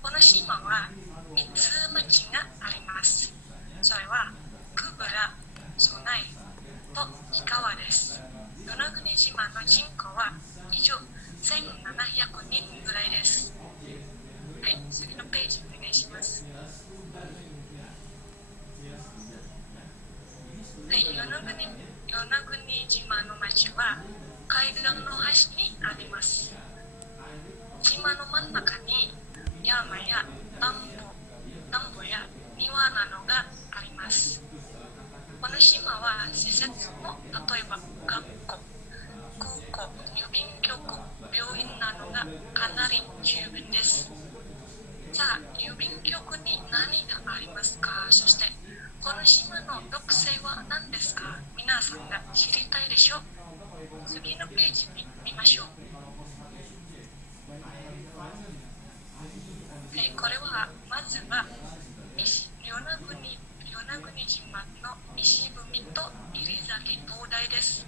この島は3つ町があります。それは久部良、蘇内と氷川です。与那国島の人口は以上1700人ぐらいです。はい、次のページお願いします。はい、与那国島の町は海岸の端にあります。島の真ん中に山や田んぼや庭などがあります。この島は施設も例えば学校、空港、郵便局、病院などがかなり十分です。さあ、郵便局に何がありますか？そしてこの島の特性は何ですか？皆さんが知りたいでしょう。次のページに見ましょう。これはまずは与那国島の石踏みと入崎灯台です。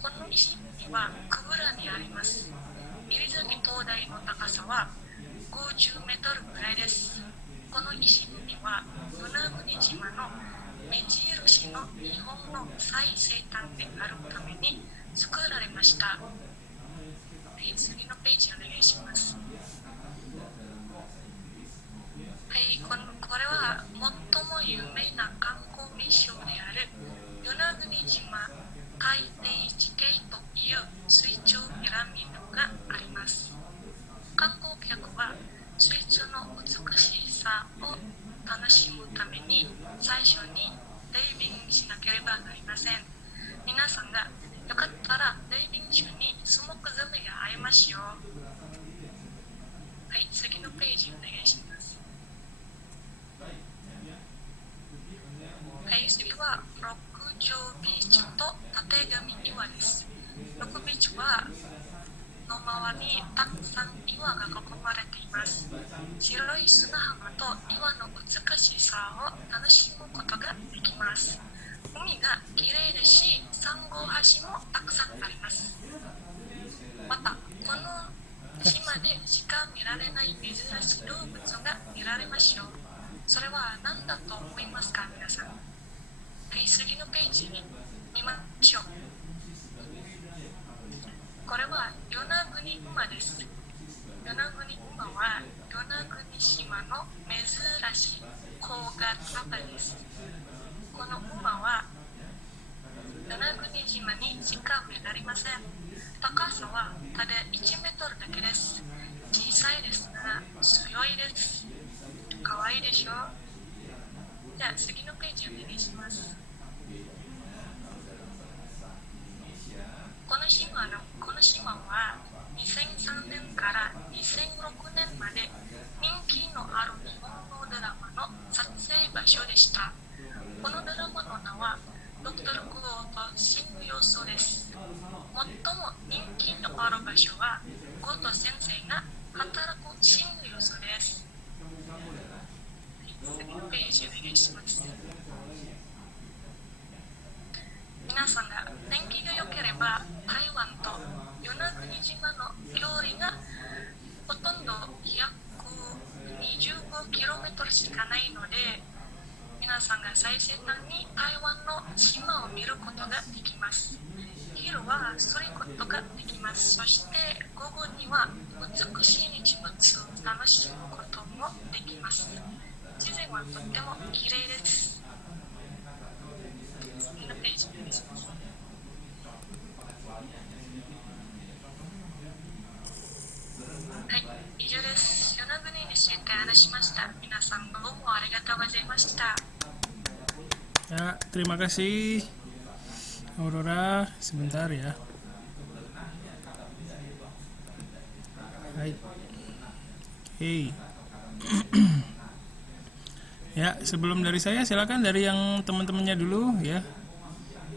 この石踏みは久部良にあります。入崎灯台の高さは50メートルくらいです。この石踏みは与那国島の目印の日本の最西端であるために作られました。次のページお願いします。これは最も有名な観光名所である与那国島海底地形という水中ピラミッドがあります。観光客は水中の美しさを楽しむために最初にダイビングしなければなりません。皆さんがよかったらダイビング中にスモークザメが会えますよ。はい、次のページお願いします。はい、次は六条ビーチとたてがみ岩です。六ビーチはの周りにたくさん岩が囲まれています。白い砂浜と岩の美しさを楽しむことができます。海がきれいですし、サンゴ橋もたくさんあります。また、この島でしか見られない珍しい動物が見られますよ。それは何だと思いますか、皆さん。はい、次のページに見ましょう。これは与那国馬です。与那国馬は与那国島の珍しい小型馬です。この馬は与那国島にしか見られません。高さはただ1メートルだけです。小さいですが強いです。かわいいでしょう。じゃあ次のページお願いします。この島は2003年から2006年まで人気のある日本のドラマの撮影場所でした。このドラマの名はドクトルクオーとシング要素です。最も人気のある場所はゴート先生が働くシング要素です。次のページお願いします。皆さんが天気が良ければ台湾と与那国島の距離がほとんど100最先端に台湾の島を見ることができます。昼はすることができます。そして午後には美しい日物を楽しむこともできます。自然はとっても綺麗です。次のページお願いします。はい、以上です。与那国について話しました。皆さんどうもありがとうございました。Ya, terima kasih Aurora. Sebentar ya. Hai. Oke. Ya, sebelum dari saya silakan dari yang teman-temannya dulu ya.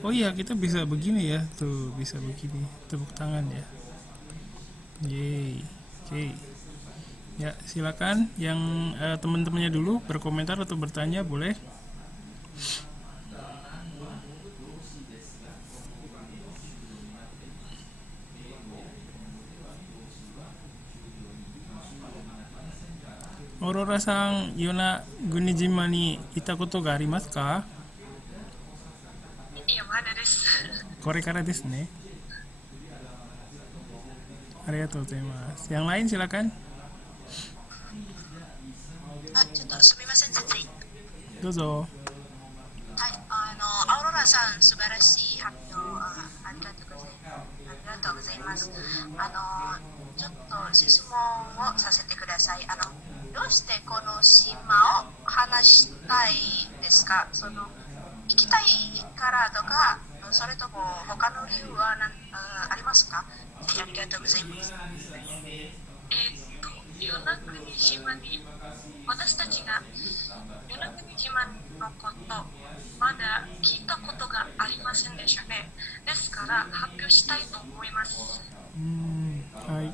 Oh iya, kita bisa begini ya. Tuh, bisa begini. Tepuk tangan ya. Yeay. Oke. Ya, silakan yang teman-temannya dulu berkomentar atau bertanya boleh. Auroraさん、与那国島に行ったことがありますか？いや、まだです。これからですね。ありがとうございます。Yang lain silakan. ちょっとすみません、先生。どうぞ。はい、アウロラさん、素晴らしい発表ありがとうございます。ありがとうございます。ちょっと質問をさせてください。どうしてこの島を話したいですか？行きたいからとか、それとも他の理由はありますか？ありがとうございます。与那国島に、私たちが与那国島のこと、まだ聞いたことがありませんでしたね。ですから発表したいと思います。はい、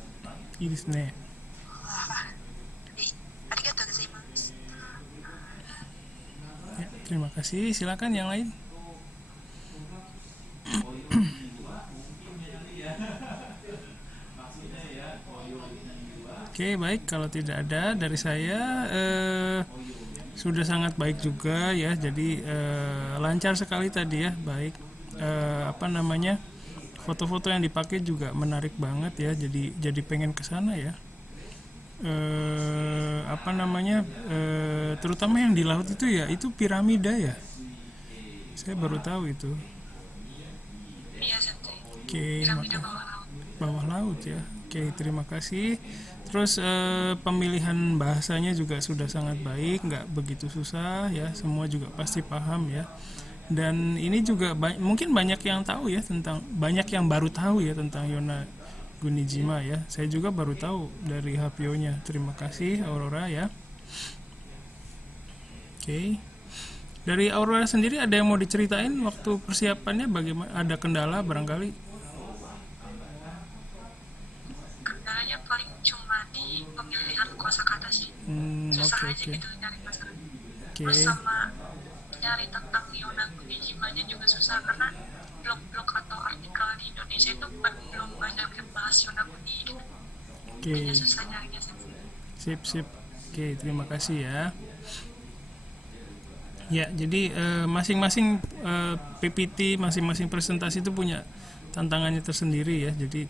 いいですね。ありがとうございます。Ya, terima kasih. Silakan yang lain. Oke, baik. Kalau tidak ada dari saya sudah sangat baik juga ya. Jadi lancar sekali tadi ya. Baik. Foto-foto yang dipakai juga menarik banget ya. Jadi pengen kesana ya. Terutama yang di laut itu ya, itu piramida ya. Saya baru tahu itu. Oke, bawah laut ya. Oke, terima kasih. Terus pemilihan bahasanya juga sudah sangat baik, nggak begitu susah ya. Semua juga pasti paham ya. Dan ini juga mungkin banyak yang tahu ya banyak yang baru tahu ya tentang Yona Gunijima ya. Saya juga baru tahu dari HPO-nya. Terima kasih Aurora ya. Oke. Dari Aurora sendiri ada yang mau diceritain waktu persiapannya bagaimana? Ada kendala barangkali? Kendalanya paling cuma di pemilihan kosakata sih. Susah aja gitu nyari pasangan. Terus sama nyari tentang Yona Gunijimanya juga susah karena blog-blog atau artikel di Indonesia itu belum banyak yang bahas Yona Guni gitu. Kayaknya susah nyarinya sih. Sip. Oke, terima kasih ya. Ya, jadi masing-masing PPT, masing-masing presentasi itu punya tantangannya tersendiri ya. Jadi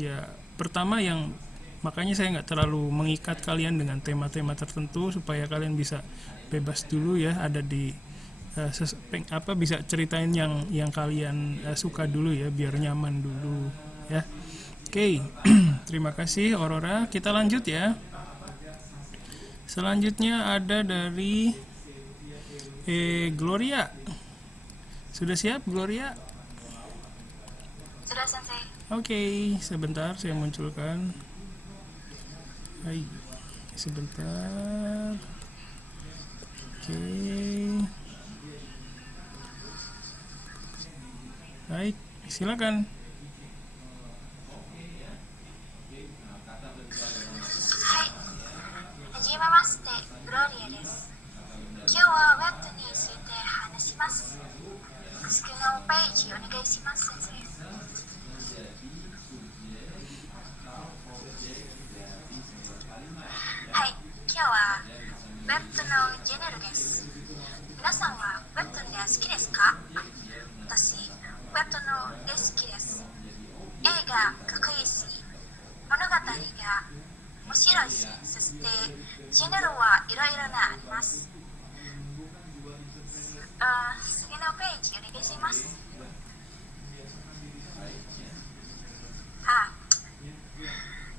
ya pertama yang makanya saya nggak terlalu mengikat kalian dengan tema-tema tertentu supaya kalian bisa bebas dulu ya, ada di bisa ceritain yang kalian suka dulu ya, biar nyaman dulu ya. Oke. Terima kasih Aurora. Kita lanjut ya. Selanjutnya ada dari Gloria. Sudah siap Gloria? Sudah, Sensei. Oke, sebentar saya munculkan. Hai, sebentar. Oke. Baik, silakan. はじめまして、グロリアです。今日はウェブについて話します。スクリーンページお願いします、先生。はい、今日はウがかっこいいし、物語が面白いし、そしてジャンルはいろいろなあります。次のページお願いします。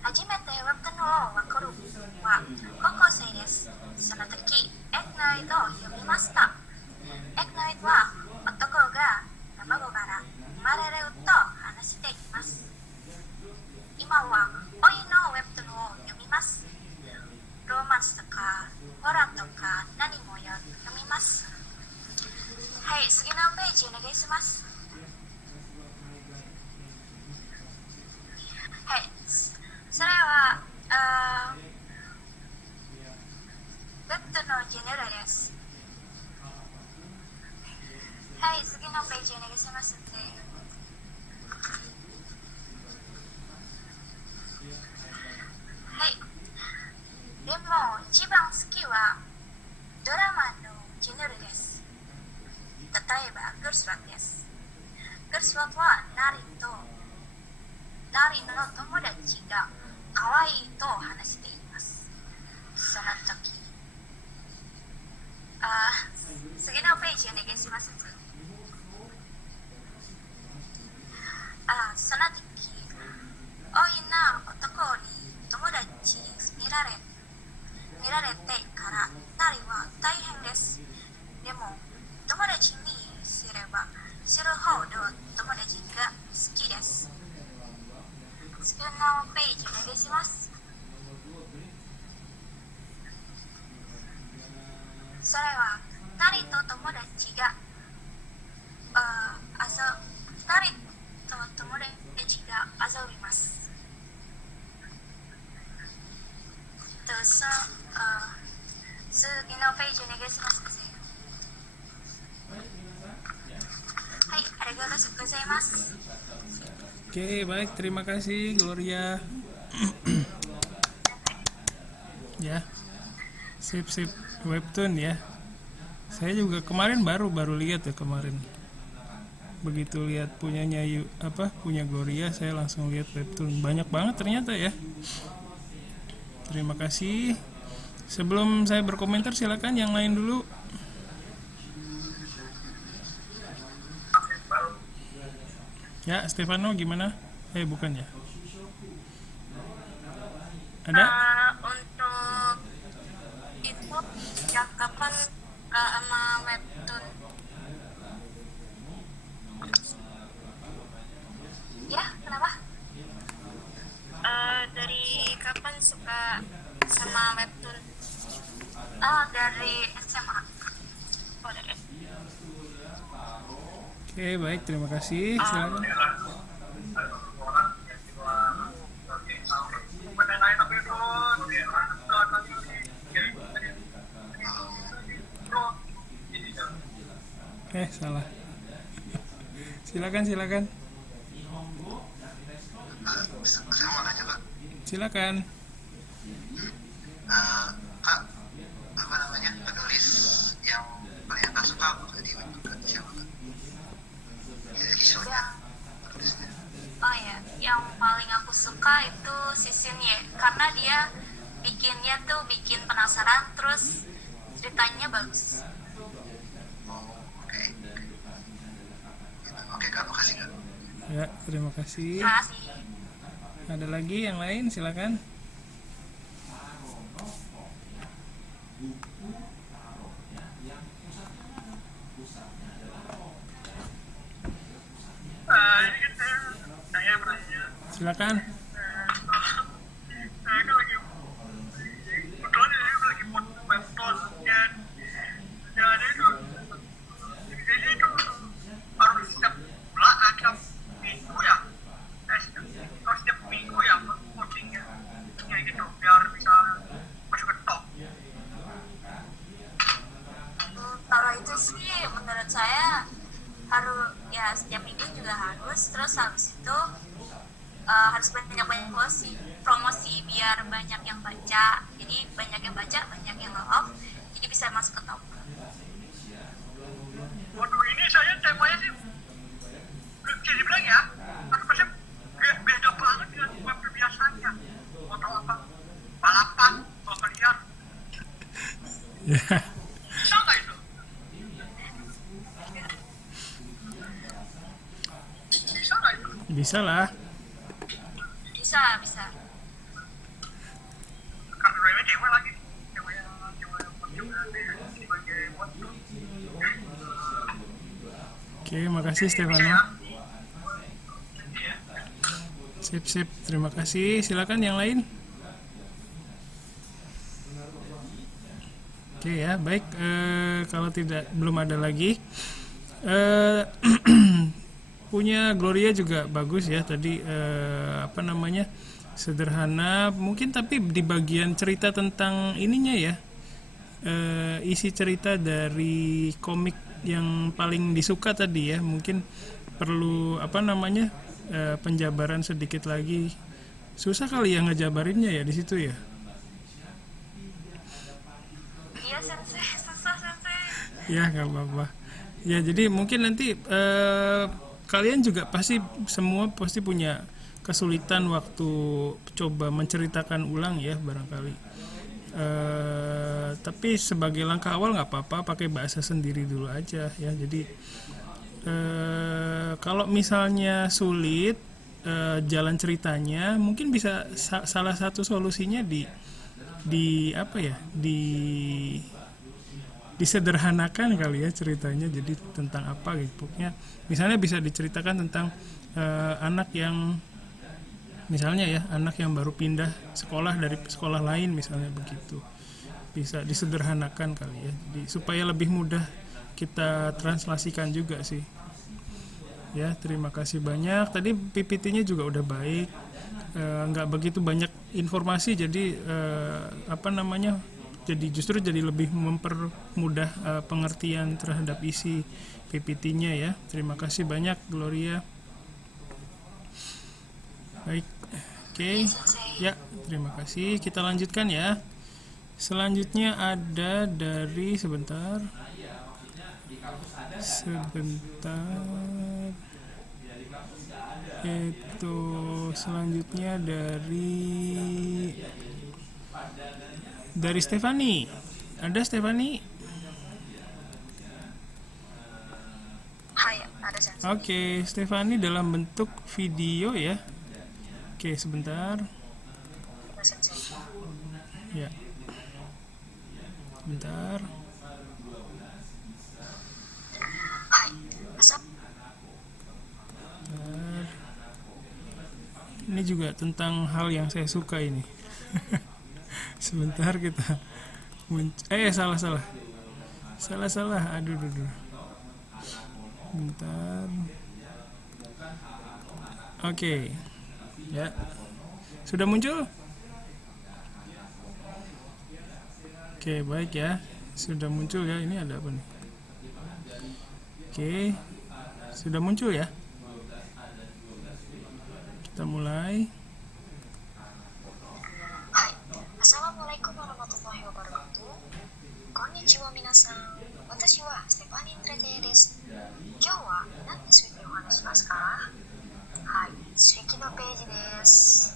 初めてウェブトゥーンを分かるは高校生です。その時、エッグナイトを読みました。エッグナイトは男が卵から生まれると話しています。今はおいのウェブトゥーンを読みます。ロマンスとかホラーとか何も読みます。はい、次のページお願いします。はい、それはウェブトゥーンのジェネラルです。はい、次のページお願いします。はい、でも一番好きはドラマのジェネラルです。例えば、グルスワットです。グルスワットはナリの友達が可愛いと話しています。その時、次のページお願いします。その時、おいな男に友達見られてからナリは大変です。でも、友達にすればするほど友達が好きです。次のページお願いします。それはナリと友達が遊びます。次のページお願いします。はい、ありがとうございます。Oke, baik, terima kasih Gloria. Ya, sip webtoon ya. Saya juga kemarin baru lihat ya kemarin. Begitu lihat punya Gloria, saya langsung lihat webtoon. Banyak banget ternyata ya. Terima kasih. Sebelum saya berkomentar, silakan yang lain dulu. Ya, Stefano gimana? Bukan ya? Ada? Untuk info yang kapan sama webtoon? Ya, kenapa? Dari kapan suka sama webtoon? Dari SMA. Dari SMA. Oke, baik, terima kasih. Silakan. Salah. Silakan. Saya mau nanya, Pak. Silakan. Kak, apa namanya penulis yang paling Kak suka di webtoon siapa, Kak? Oh ya, yang paling aku suka itu si Sinye, karena dia bikin penasaran, terus ceritanya bagus. Oke, Kak, makasih, Kak. Ya, terima kasih. Terima kasih. Ada lagi yang lain, silakan. Saya bertanya. Silakan. Saya kan lagi buat webtoon dan itu harus setiap minggu ya. Harus setiap minggu ya postingnya kayak gitu biar bisa masuk ke top. Kalau itu sih menurut saya harus ya setiap minggu juga harus, terus habis itu harus banyak promosi biar banyak yang baca, jadi banyak yang baca, banyak yang love, jadi bisa masuk ke top. Waduh, ini saya temanya sih bisa dibilang ya 100% beda Bisa nggak itu? Bisa nggak itu? Bisa lah. Bisa, bisa. Karena cewek cewek lagi. Cewek yang sebagai buat tuh. Oke, makasih Stefano. Sip, terima kasih. Silakan yang lain. Oke ya, baik. Kalau belum ada lagi, punya Gloria juga bagus ya tadi. Sederhana mungkin, tapi di bagian cerita tentang ininya ya, isi cerita dari komik yang paling disuka tadi ya, mungkin perlu penjabaran sedikit lagi. Susah kali ya ngejabarinnya ya di situ ya. Iya, sensei. Susah, sensei. Ya nggak apa-apa. Ya jadi mungkin nanti kalian juga semua pasti punya kesulitan waktu coba menceritakan ulang ya barangkali. Tapi sebagai langkah awal nggak apa-apa, pakai bahasa sendiri dulu aja ya. Jadi kalau misalnya sulit jalan ceritanya, mungkin bisa salah satu solusinya disederhanakan kali ya ceritanya. Jadi tentang apa gitu, pokoknya misalnya bisa diceritakan tentang anak yang baru pindah sekolah dari sekolah lain misalnya begitu, bisa disederhanakan kali ya, jadi supaya lebih mudah kita translasikan juga sih ya. Terima kasih banyak, tadi PPT-nya juga udah baik, nggak begitu banyak informasi, jadi jadi lebih mempermudah pengertian terhadap isi PPT-nya ya. Terima kasih banyak Gloria. Baik, oke. Ya, terima kasih. Kita lanjutkan ya. Selanjutnya ada dari sebentar. Itu selanjutnya dari Stefani. Ada Stefani? Hai, ada sensei. Oke, Stefani dalam bentuk video ya. Oke, sebentar. Ada sensei. Ya. Bentar. Hai, asap. Bentar. Ini juga tentang hal yang saya suka ini. Sebentar kita salah. Aduh. Bentar. Oke. Ya. Sudah muncul? Oke, baik ya. Sudah muncul ya. Ini ada apa nih? Oke. Sudah muncul ya. Kita mulai. Hai, Assalamualaikum warahmatullahi wabarakatuh. Konnichiwa minasan. Watashi wa Stefani Indrete desu. Kyou wa nan ni tsuite o hanashi shimasu ka? Hai, suiki no peiji desu.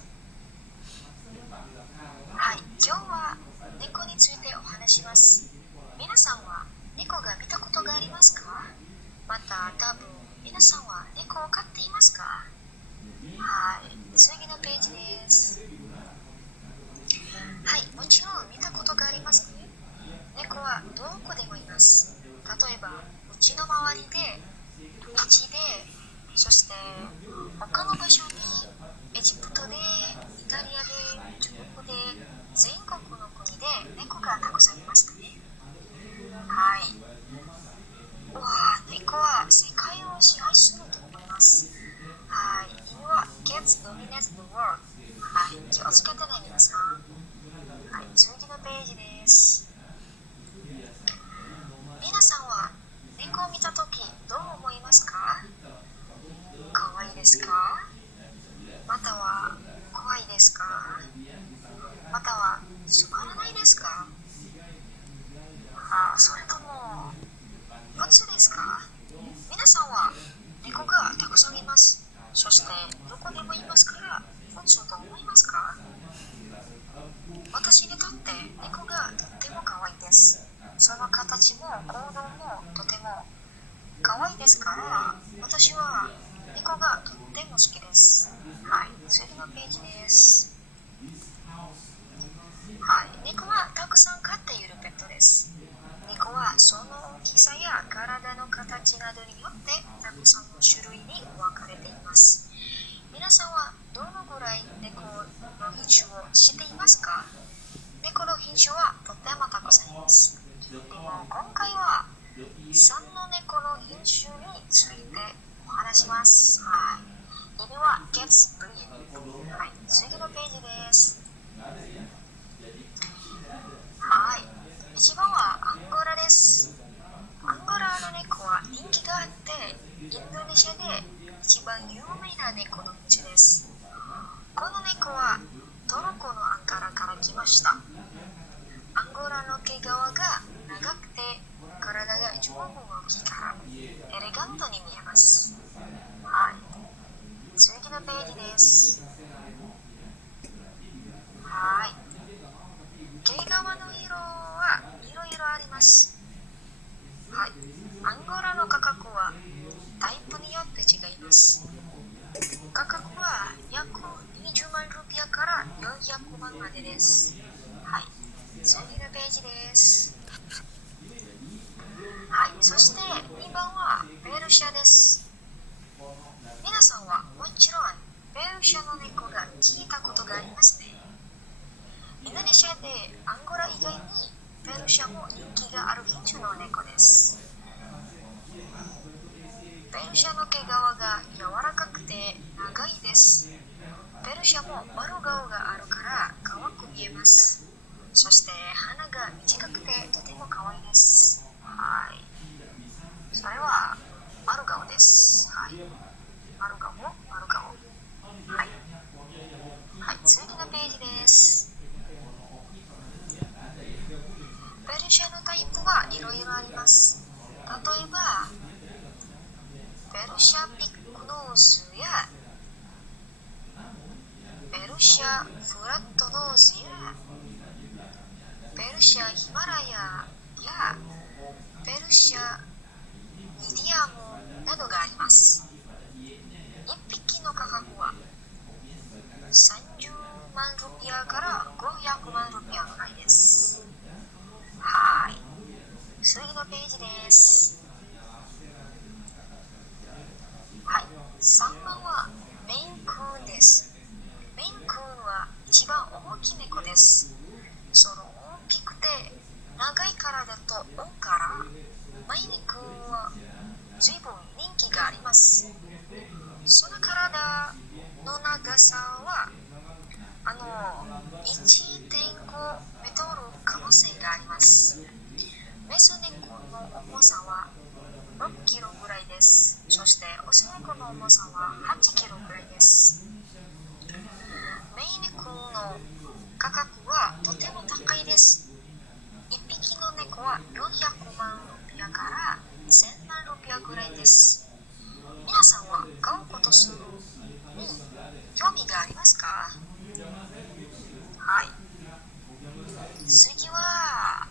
Hai, kyou wa neko ni tsuite o hanashi shimasu. Minasan wa neko ga mita koto ga arimasu ka? Mata tabun minasan wa neko o katte imasu ka? Hai, 次のページです。はい、もちろん見たことがありますね。猫はどこでもいます。例えば、うちの周りで、道で、そして他の場所に、エジプトで、イタリアで、中国で、全国の国で猫がたくさんいましたね。はい。わあ、猫は世界を支配すると思います。はい、犬は Cats dominate the world。はい、気をつけてね皆さん。はい、次のページです。皆さんは猫を見たときどう思いますか？かわいいですか？または怖いですか？またはつまらないですか？それとも普通ですか？皆さんは猫がたくさんいます。そしてどこでもいますから本性と思いますか？私にとって猫がとっても可愛いです。その形も行動もとても可愛いですから、私は猫がとっても好きです。はい、次のページです。はい、猫はたくさん飼っているペットです。猫はその大きさや体の形などによってたくさんの種類に分かれています。皆さんはどのぐらい猫の品種を知っていますか？猫の品種はとてもたくさんいます。でも今回は3の猫の品種についてお話します。はい、意味は gets breed。はい、次のページです。はい、1番はアンゴラです。アンゴラの猫は人気があって、インドネシアで一番有名な猫の品種です。この猫はトルコのアンカラから来ました。アンゴラの毛皮が長くて体が十分大きいからエレガントに見えます。はい、次のページです。はい、毛皮の色はいろいろあります。はい、アンゴラの価格はタイプによって違います。価格は約20万ルピアから400万までです。はい、次のページです。はい、そして2番はペルシャです。皆さんはもちろんペルシャの猫が聞いたことがありますね。インドネシアでアンゴラ以外にペルシャも人気がある品種の猫です。ペルシャの毛皮が柔らかくて長いです。ペルシャも丸顔があるから可愛く見えます。そして鼻が短くてとても可愛いです。はい、それは丸顔です。はい、丸顔。はい、はい、次のページです。ペルシャのタイプはいろいろあります。例えばペルシャピックノーズやペルシャフラットノーズやペルシャヒマラヤやペルシャミディアムなどがあります。1匹の価格は30万ルピアから500万ルピアぐらいです。はい、次のページです。はい、3番はメインクーンです。メインクーンは一番大きい猫です。その大きくて長い体とオンからメインクーンは随分人気があります。その体の長さは1.5 メートル可能性があります。メス猫の重さは6キロぐらいです。そしてオス猫の重さは8キロぐらいです。メイ猫の価格はとても高いです。1匹の猫は400万ルピアから1000万ルピアぐらいです。皆さんは飼うことするに興味がありますか？はい、次は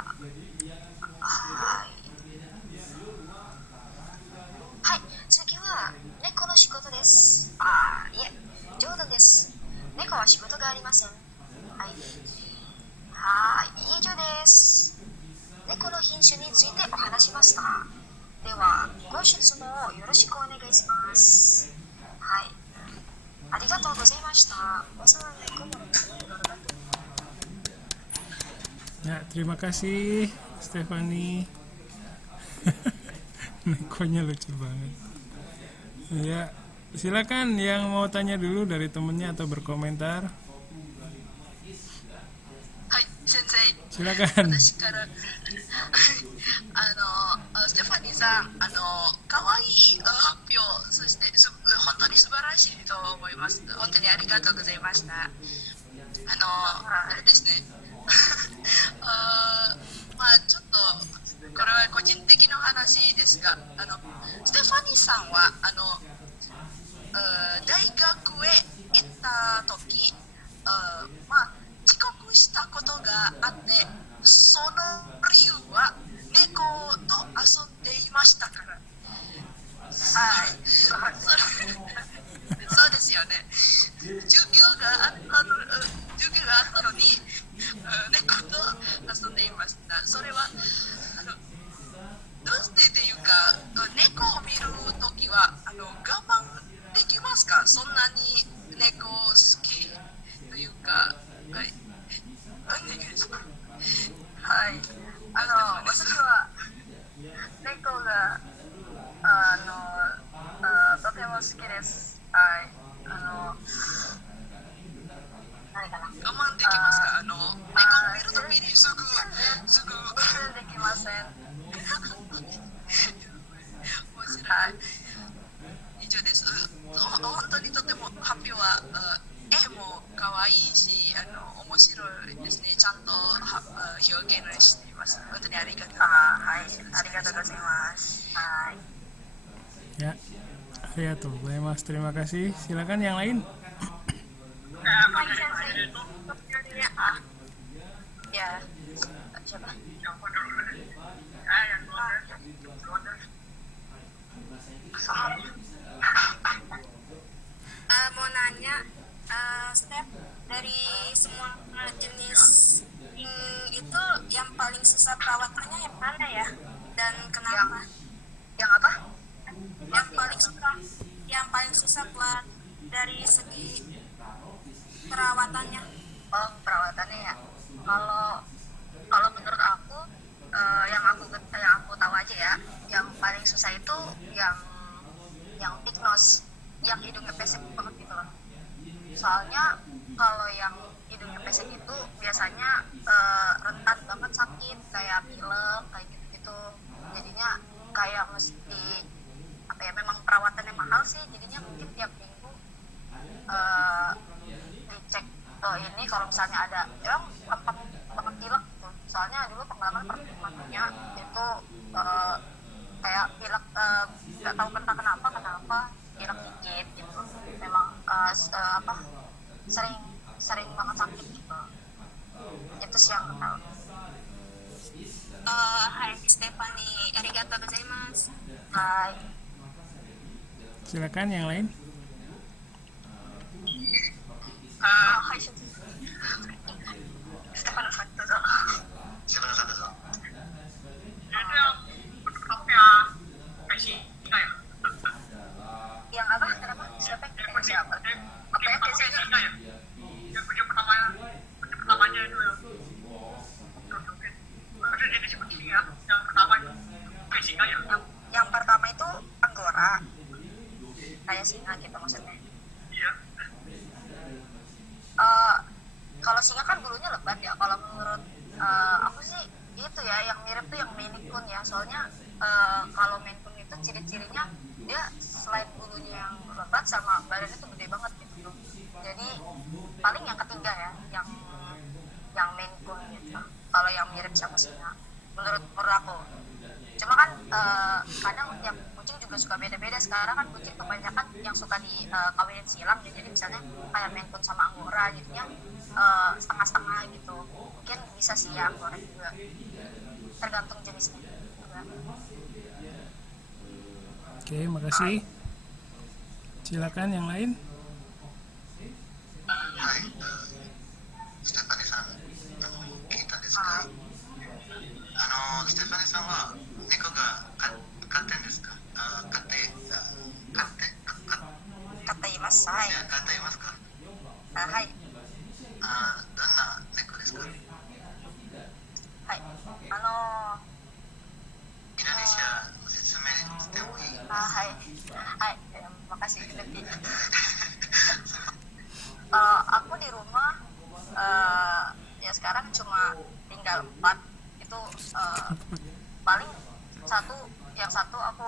次は猫の仕事です。いえ、冗談です。猫は仕事がありません。はい、以上です。猫の品種についてお話しました。では、ご質問をよろしくお願いします。はい、ありがとうございました。Ya, terima kasih Stephanie. Nekonya lucu banget. Ya, silakan yang mau tanya dulu dari temennya atau berkomentar. はい、先生。silakan. 私からステファニーさん、可愛い発表、そして本当に素晴らしいと思います。本当にありがとうございました。あれですね。ちょっとこれは個人的な話ですが、ステファニーさんは大学へ行った時、まあ遅刻したことがあって、その理由は猫と遊んでいましたから。はい。そうですよね。授業があったのに、猫と遊んでいました。それはどうしてっていうか、猫を見るときは我慢できますか？そんなに猫好きというか、はい。はい。私は猫がとても好きです。はい。何かな。我慢できますか？猫を見るときにすぐ。全然できません。面白い。はい。以上です。本当にとても発表は絵も可愛いし、面白いですね。ちゃんと表現しています。本当にありがとうございます。はい、ありがとうございます。はい。Ya, arigatou gozaimasu. Terima kasih. Silakan yang lain. Ya, siapa? Mau nanya, Steph, dari semua jenis itu yang paling susah perawatannya yang mana ya? Dan kenapa? Yang apa? Yang paling susah buat dari segi perawatannya. Oh, perawatannya ya. Kalau menurut aku, yang aku tahu aja ya, yang paling susah itu yang pig nose, yang hidungnya pesek banget gitu loh. Soalnya kalau yang hidungnya pesek itu biasanya rentan banget sakit, kayak pilek, kayak gitu-gitu. Jadinya kayak mesti apa ya, memang perawatannya mahal sih, jadinya mungkin tiap minggu dicek ini kalau misalnya ada emang gampang banget pilek gitu. Soalnya dulu pengalaman pertemuannya itu kayak pilek nggak tahu kenapa pilek dikit gitu, memang sering banget sakit gitu. Itu sih yang aku tahu. Hai Stephanie, arigatou gozaimasu. Hai. Silakan yang lain. Hai. Stephanie,どうぞ. Silakan Santoso. Itu yang bentuknya kayak singa ya? Yang apa? Kenapa? Siapa? Siapa? Apa ya? Kayak singa ya? Yang video pertamanya itu ya. Ada jenis kucing ya, yang pertama itu kayak singa ya? Yang pertama itu anggora, kayak singa gitu maksudnya. Iya. Kalau singa kan bulunya lebat ya. Kalau menurut aku sih itu ya, yang mirip tuh yang Maine Coon ya. Soalnya kalau Maine Coon itu ciri-cirinya dia selain bulunya yang lebat sama badannya tuh gede banget gitu. Jadi paling yang ketiga ya, yang Maine Coon gitu. Kalau yang mirip sama singa, menurut aku. Cuma kan kadang tiap kucing juga suka beda-beda. Sekarang kan kucing kebanyakan yang suka di kawinin silang, jadi misalnya kayak Maine Coon sama Angora jadinya setengah-setengah gitu. Mungkin bisa sih ya Angora juga, tergantung jenisnya juga. Oke, makasih. Silakan yang lain. はい、ステファネさん、聞いたんですが、ステファネさんは猫が飼ってんですか？飼っています。はい。飼っていますか？はい。どんな猫ですか？はい。インドネシアご説明してもいい？はい。はい。Makasih nanti. Aku di rumah ya sekarang cuma tinggal 4 itu, paling yang satu aku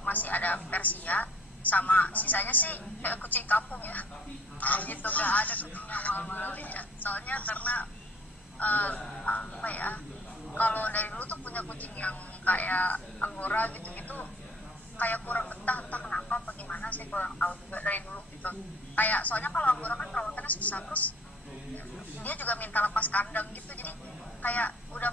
masih ada Persia, sama sisanya sih kayak kucing kampung ya. Gitu, gak ada kucing yang mahal-mahal ya. Soalnya karena apa ya, kalau dari dulu tuh punya kucing yang kayak Angora gitu-gitu kayak kurang betah, entah kenapa apa gimana. gimana sih, kurang tahu juga dari dulu gitu. Kayak soalnya kalau Anggora kan perawatannya susah, terus dia juga minta lepas kandang gitu, jadi kayak udah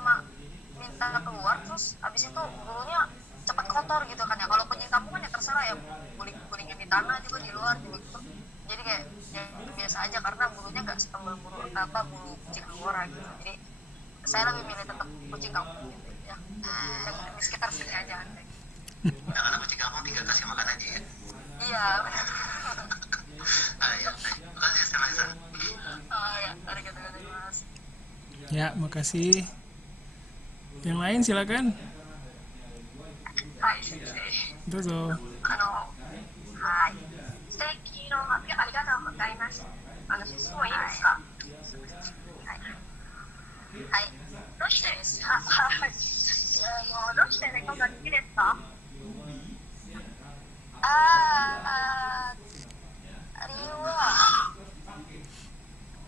minta keluar, terus abis itu bulunya cepat kotor gitu kan ya. Kalau kucing kampung kan ya terserah ya, guling-gulingin di tanah juga, di luar juga gitu. Jadi kayak ya biasa aja karena bulunya nggak setebal bulu kucing Anggora gitu. Jadi saya lebih milih tetap kucing kampung gitu ya. Dan di sekitar sini aja. Karena kucing kamu tinggal kasih makan aja ya. Iya. Ya, baik. Makasih Stefani-san. Oh ya, arigatou gozaimasu. Ya, makasih. Yang lain silakan. Hai, sensei. Dozo. はい。素敵の発表ありがとうございます。質問いいですか？はい。はい。どうしてですか？はい。どうして猫が好きですか？理由は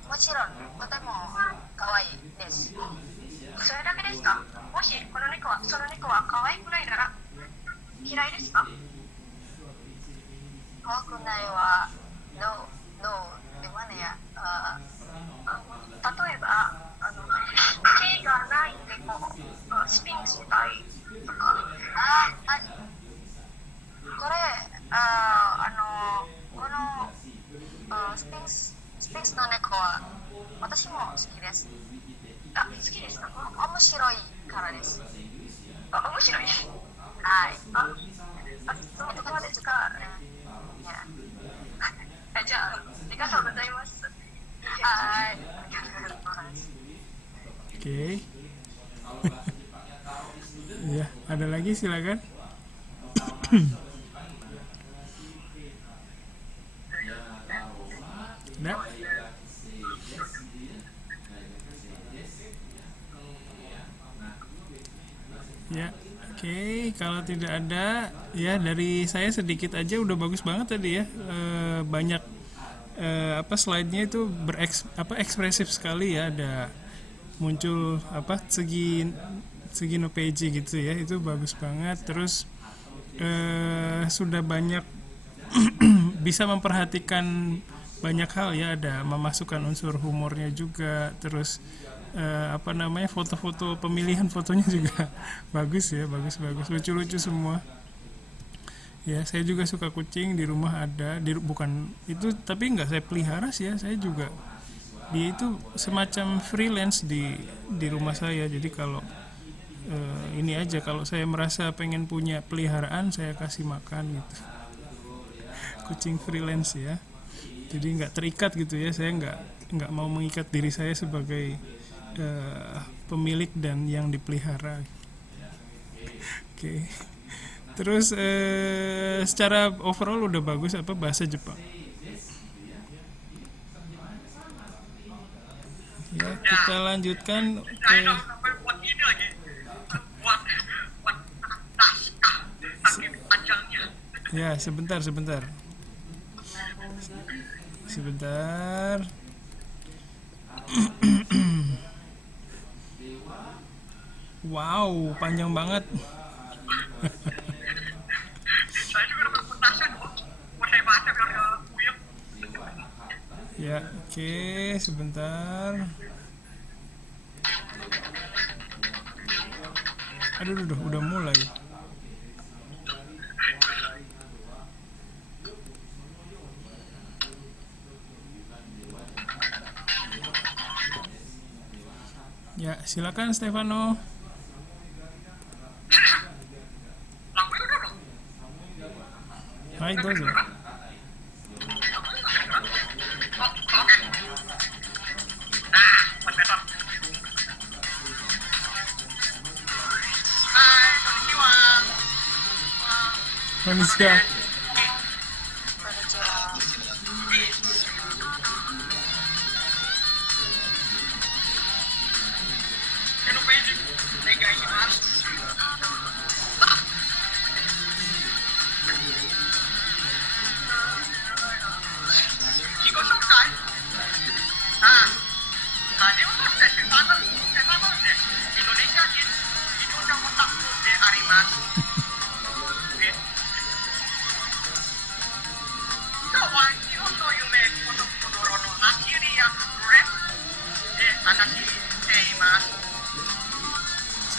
もちろんとても可愛いです。それだけですか？もしその猫は可愛くないなら嫌いですか？可愛くないはどうgimana ya? 例えば毛がない猫、スフィンクスみたいとか。これこのスフィンクスの猫は私も好きです。好きですか？面白いからです。面白い。はい。そこまでしかじゃあ、ありがとうございます。はい。ありがとうございます。Oke. Ya, ada lagi silakan. Ada? Ya, oke. Kalau tidak ada, ya dari saya sedikit aja udah bagus banget tadi ya. Banyak slide-nya itu ekspresif sekali ya. Ada muncul segi no page gitu ya, itu bagus banget. Terus sudah banyak bisa memperhatikan banyak hal ya, ada memasukkan unsur humornya juga. Terus foto-foto, pemilihan fotonya juga bagus ya, bagus lucu-lucu semua ya. Saya juga suka kucing, di rumah ada, bukan itu tapi nggak saya pelihara sih ya, saya juga dia itu semacam freelance di rumah saya. Jadi kalau ini aja, kalau saya merasa pengen punya peliharaan, saya kasih makan gitu. Kucing freelance ya, jadi nggak terikat gitu ya. Saya nggak mau mengikat diri saya sebagai pemilik dan yang dipelihara. Oke. Terus secara overall udah bagus bahasa Jepang. Ya, kita lanjutkan ke sampai buat ini lagi, buat naskah saking panjangnya. ya, sebentar. Wow, panjang banget. Saya juga udah berpetasan kok, buat saya baca biar nggak puyeng. Ya, oke, sebentar. Aduh, udah mulai. Ya, silakan Stefano. Lampunya udah dong. Hai, dozo. Oke. Mas Beto. Hai, konnichiwa. Konnichiwa.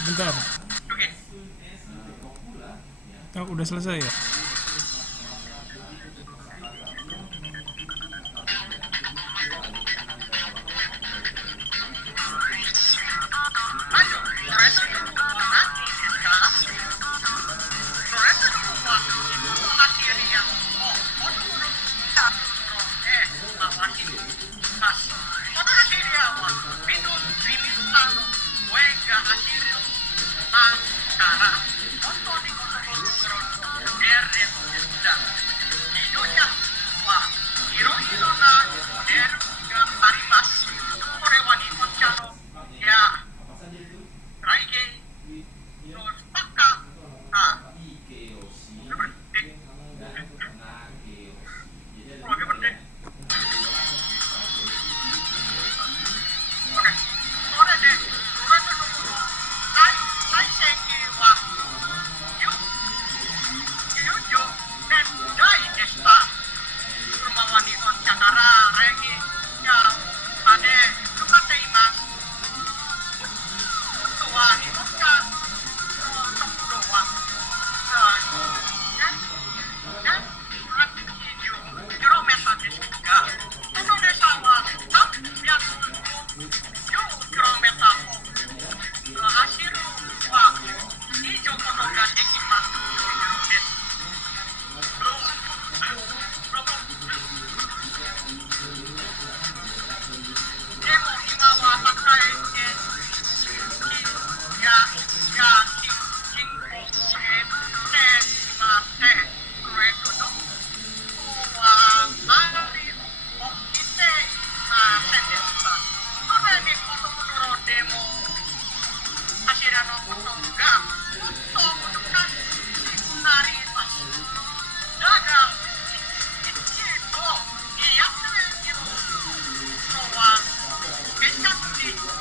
bentar. Oke. Oh, udah selesai ya? Lanjut. Terus nanti kita terus semua itu akhirnya awasi mas pada akhirnya minum militan wega akhirnya mas cara untuk di kota dari sudah hidupnya wah hero na dari yang harimas korewani koncano ya raige terus paka nah seperti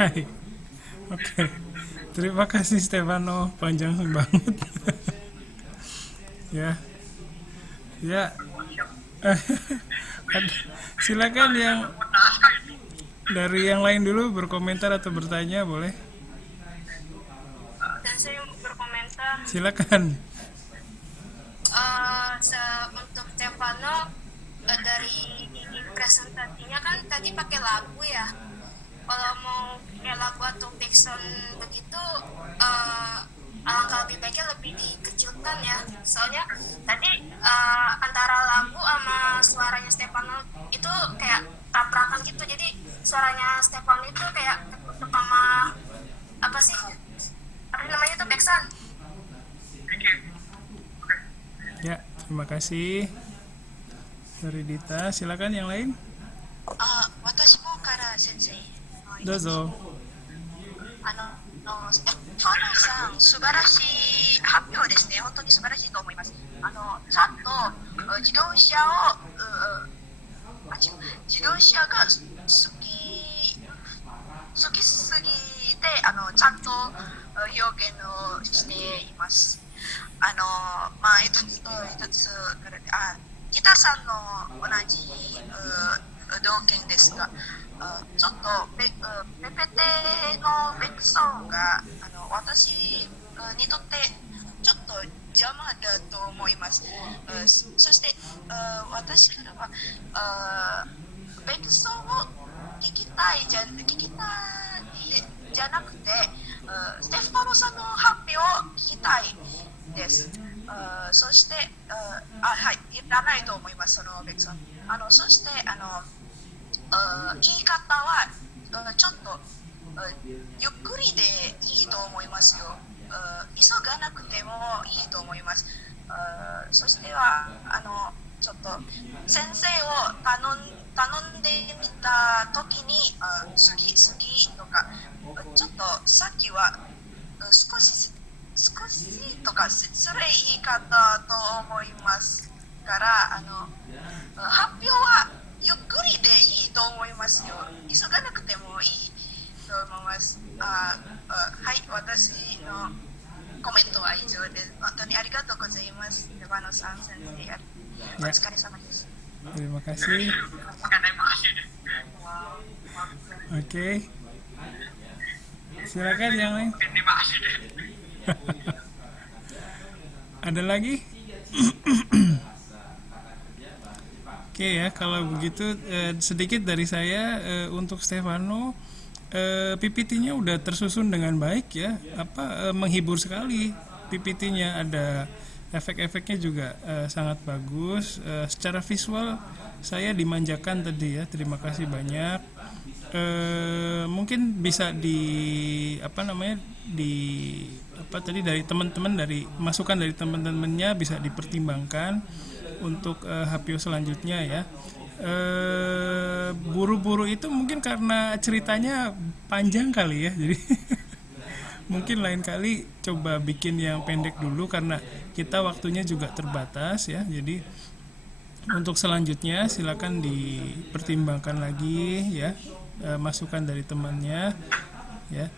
Hai. Oke. Terima kasih Stefano, panjang banget. Ya. Ya. Silakan yang Naskah itu. dari yang lain dulu berkomentar atau bertanya boleh. Dan saya berkomentar, Silakan. untuk Stefano, dari presentasinya kan tadi pakai lagu ya. Kalau mau pakai lagu atau backsound begitu, alangkah lebih baiknya lebih dikecilkan ya. Soalnya tadi antara lagu sama suaranya Stefano itu kayak tabrakan gitu. Jadi suaranya Stefano itu kayak tertutup sama apa sih? Apa namanya itu backsound? Ya, terima kasih. Dari Dita, silakan yang lain. 私もから先生どうぞ。ステファノさん、素晴らしい発表ですね。本当に素晴らしいと思います。ちゃんと自動車を、自動車が好きすぎて、ちゃんと表現をしています。一つギターさんの同じ同見ですが、ちょっとペペテのベクソンが私にとってちょっと邪魔だと思います。そして私からはベクソンを聞きたいじゃなくて、ステファノさんの発表を聞きたいです。そして、はい、いらないと思います、そのベクソン。そして言い方はちょっとゆっくりでいいと思いますよ。急がなくてもいいと思います。そしてはちょっと先生を頼んでみたときに好きとかちょっとさっきは少しとか失礼言い方と思いますから発表はゆっくりでいいと思いますよ。急がなくてもいいと思います。はい、私のコメントは以上です。本当にありがとうございます。レバノさん先生、お疲れ様です。 Terima kasih. Terima kasih deh. Oke. Silakan yang lain. Terima kasih deh. Ada lagi? Oke ya, kalau begitu sedikit dari saya untuk Stefano, PPT-nya udah tersusun dengan baik ya, menghibur sekali PPT-nya, ada efek-efeknya juga sangat bagus, secara visual saya dimanjakan tadi ya, terima kasih banyak. Mungkin bisa dari teman-teman, dari masukan dari teman-temannya bisa dipertimbangkan untuk HPO selanjutnya ya. Buru-buru itu mungkin karena ceritanya panjang kali ya, jadi mungkin lain kali coba bikin yang pendek dulu karena kita waktunya juga terbatas ya. Jadi untuk selanjutnya silakan dipertimbangkan lagi ya, masukan dari temannya ya.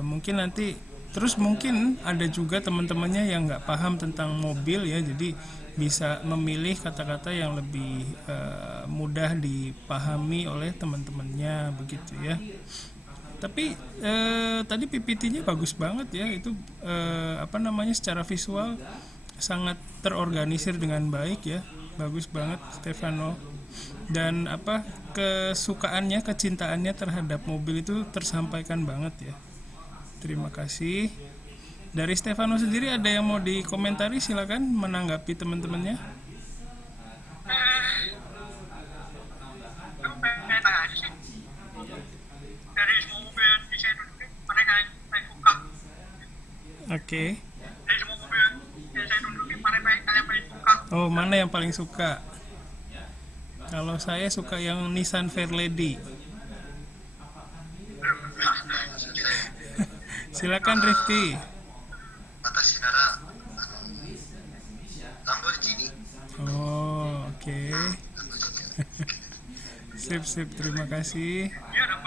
Mungkin nanti terus mungkin ada juga teman-temannya yang nggak paham tentang mobil ya, jadi bisa memilih kata-kata yang lebih mudah dipahami oleh teman-temannya begitu ya. Tapi tadi PPT-nya bagus banget ya, itu secara visual sangat terorganisir dengan baik ya, bagus banget Stefano. Dan kesukaannya, kecintaannya terhadap mobil itu tersampaikan banget ya. Terima kasih. Dari Stefano sendiri ada yang mau dikomentari, silakan menanggapi teman-temannya. Aku pengen tanya aja sih. Dari semua mobil yang saya dudukin, mana yang paling suka? Oke. Dari semua mobil yang saya dudukin, mana yang kalian paling suka? Oh, mana yang paling suka? Kalau saya suka yang Nissan Fairlady. Silakan Rifki. 私ならランボルギーニ Oh, oke. Sip, terima kasih. Iya, udah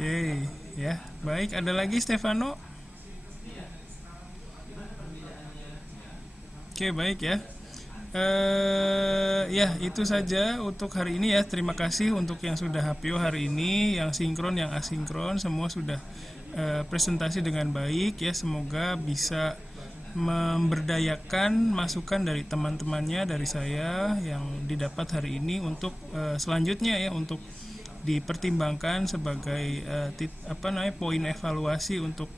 Oke, ya. Baik, ada lagi Stefano? Oke, baik ya. Ya, itu saja untuk hari ini ya. Terima kasih untuk yang sudah HPO hari ini, yang sinkron, yang asinkron, semua sudah presentasi dengan baik ya. Semoga bisa memberdayakan masukan dari teman-temannya, dari saya yang didapat hari ini untuk selanjutnya ya, untuk dipertimbangkan sebagai poin evaluasi untuk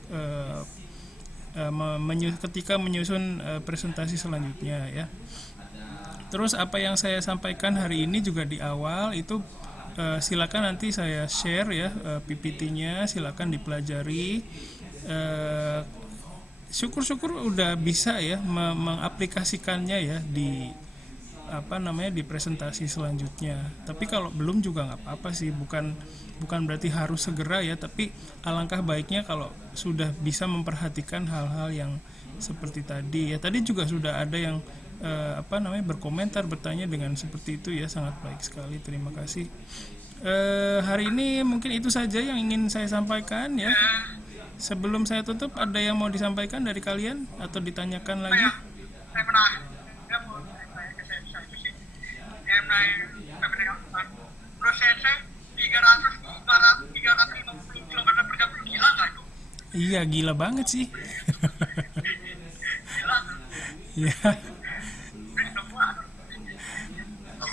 ketika menyusun presentasi selanjutnya ya. Terus apa yang saya sampaikan hari ini juga di awal itu silakan nanti saya share ya PPT-nya, silakan dipelajari. Syukur-syukur udah bisa ya mengaplikasikannya ya di di presentasi selanjutnya. Tapi kalau belum juga nggak apa-apa sih, bukan berarti harus segera ya, tapi alangkah baiknya kalau sudah bisa memperhatikan hal-hal yang seperti tadi ya. Tadi juga sudah ada yang berkomentar, bertanya dengan seperti itu ya, sangat baik sekali, terima kasih. Hari ini mungkin itu saja yang ingin saya sampaikan ya. Sebelum saya tutup, ada yang mau disampaikan dari kalian atau ditanyakan lagi? Saya pernah prosesnya 350 km per jam, gila nggak itu? Iya, gila banget sih. Iya.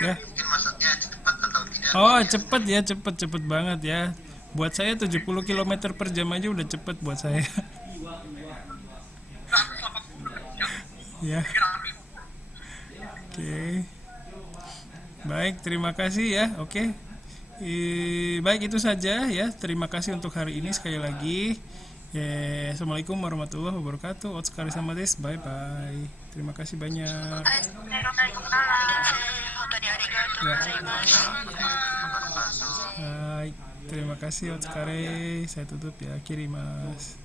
Ya. Mungkin maksudnya cepat atau tidak? Oh, cepet ya, cepet banget ya. Buat saya 70 km per jam aja udah cepet buat saya. Ya. Oke. Baik, terima kasih ya. Oke. Baik, itu saja ya. Terima kasih untuk hari ini sekali lagi. Assalamualaikum warahmatullahi wabarakatuh. Otskari sama des. Bye bye. Terima kasih banyak. Baik, terima kasih Otskare. Saya tutup ya. Kirimas.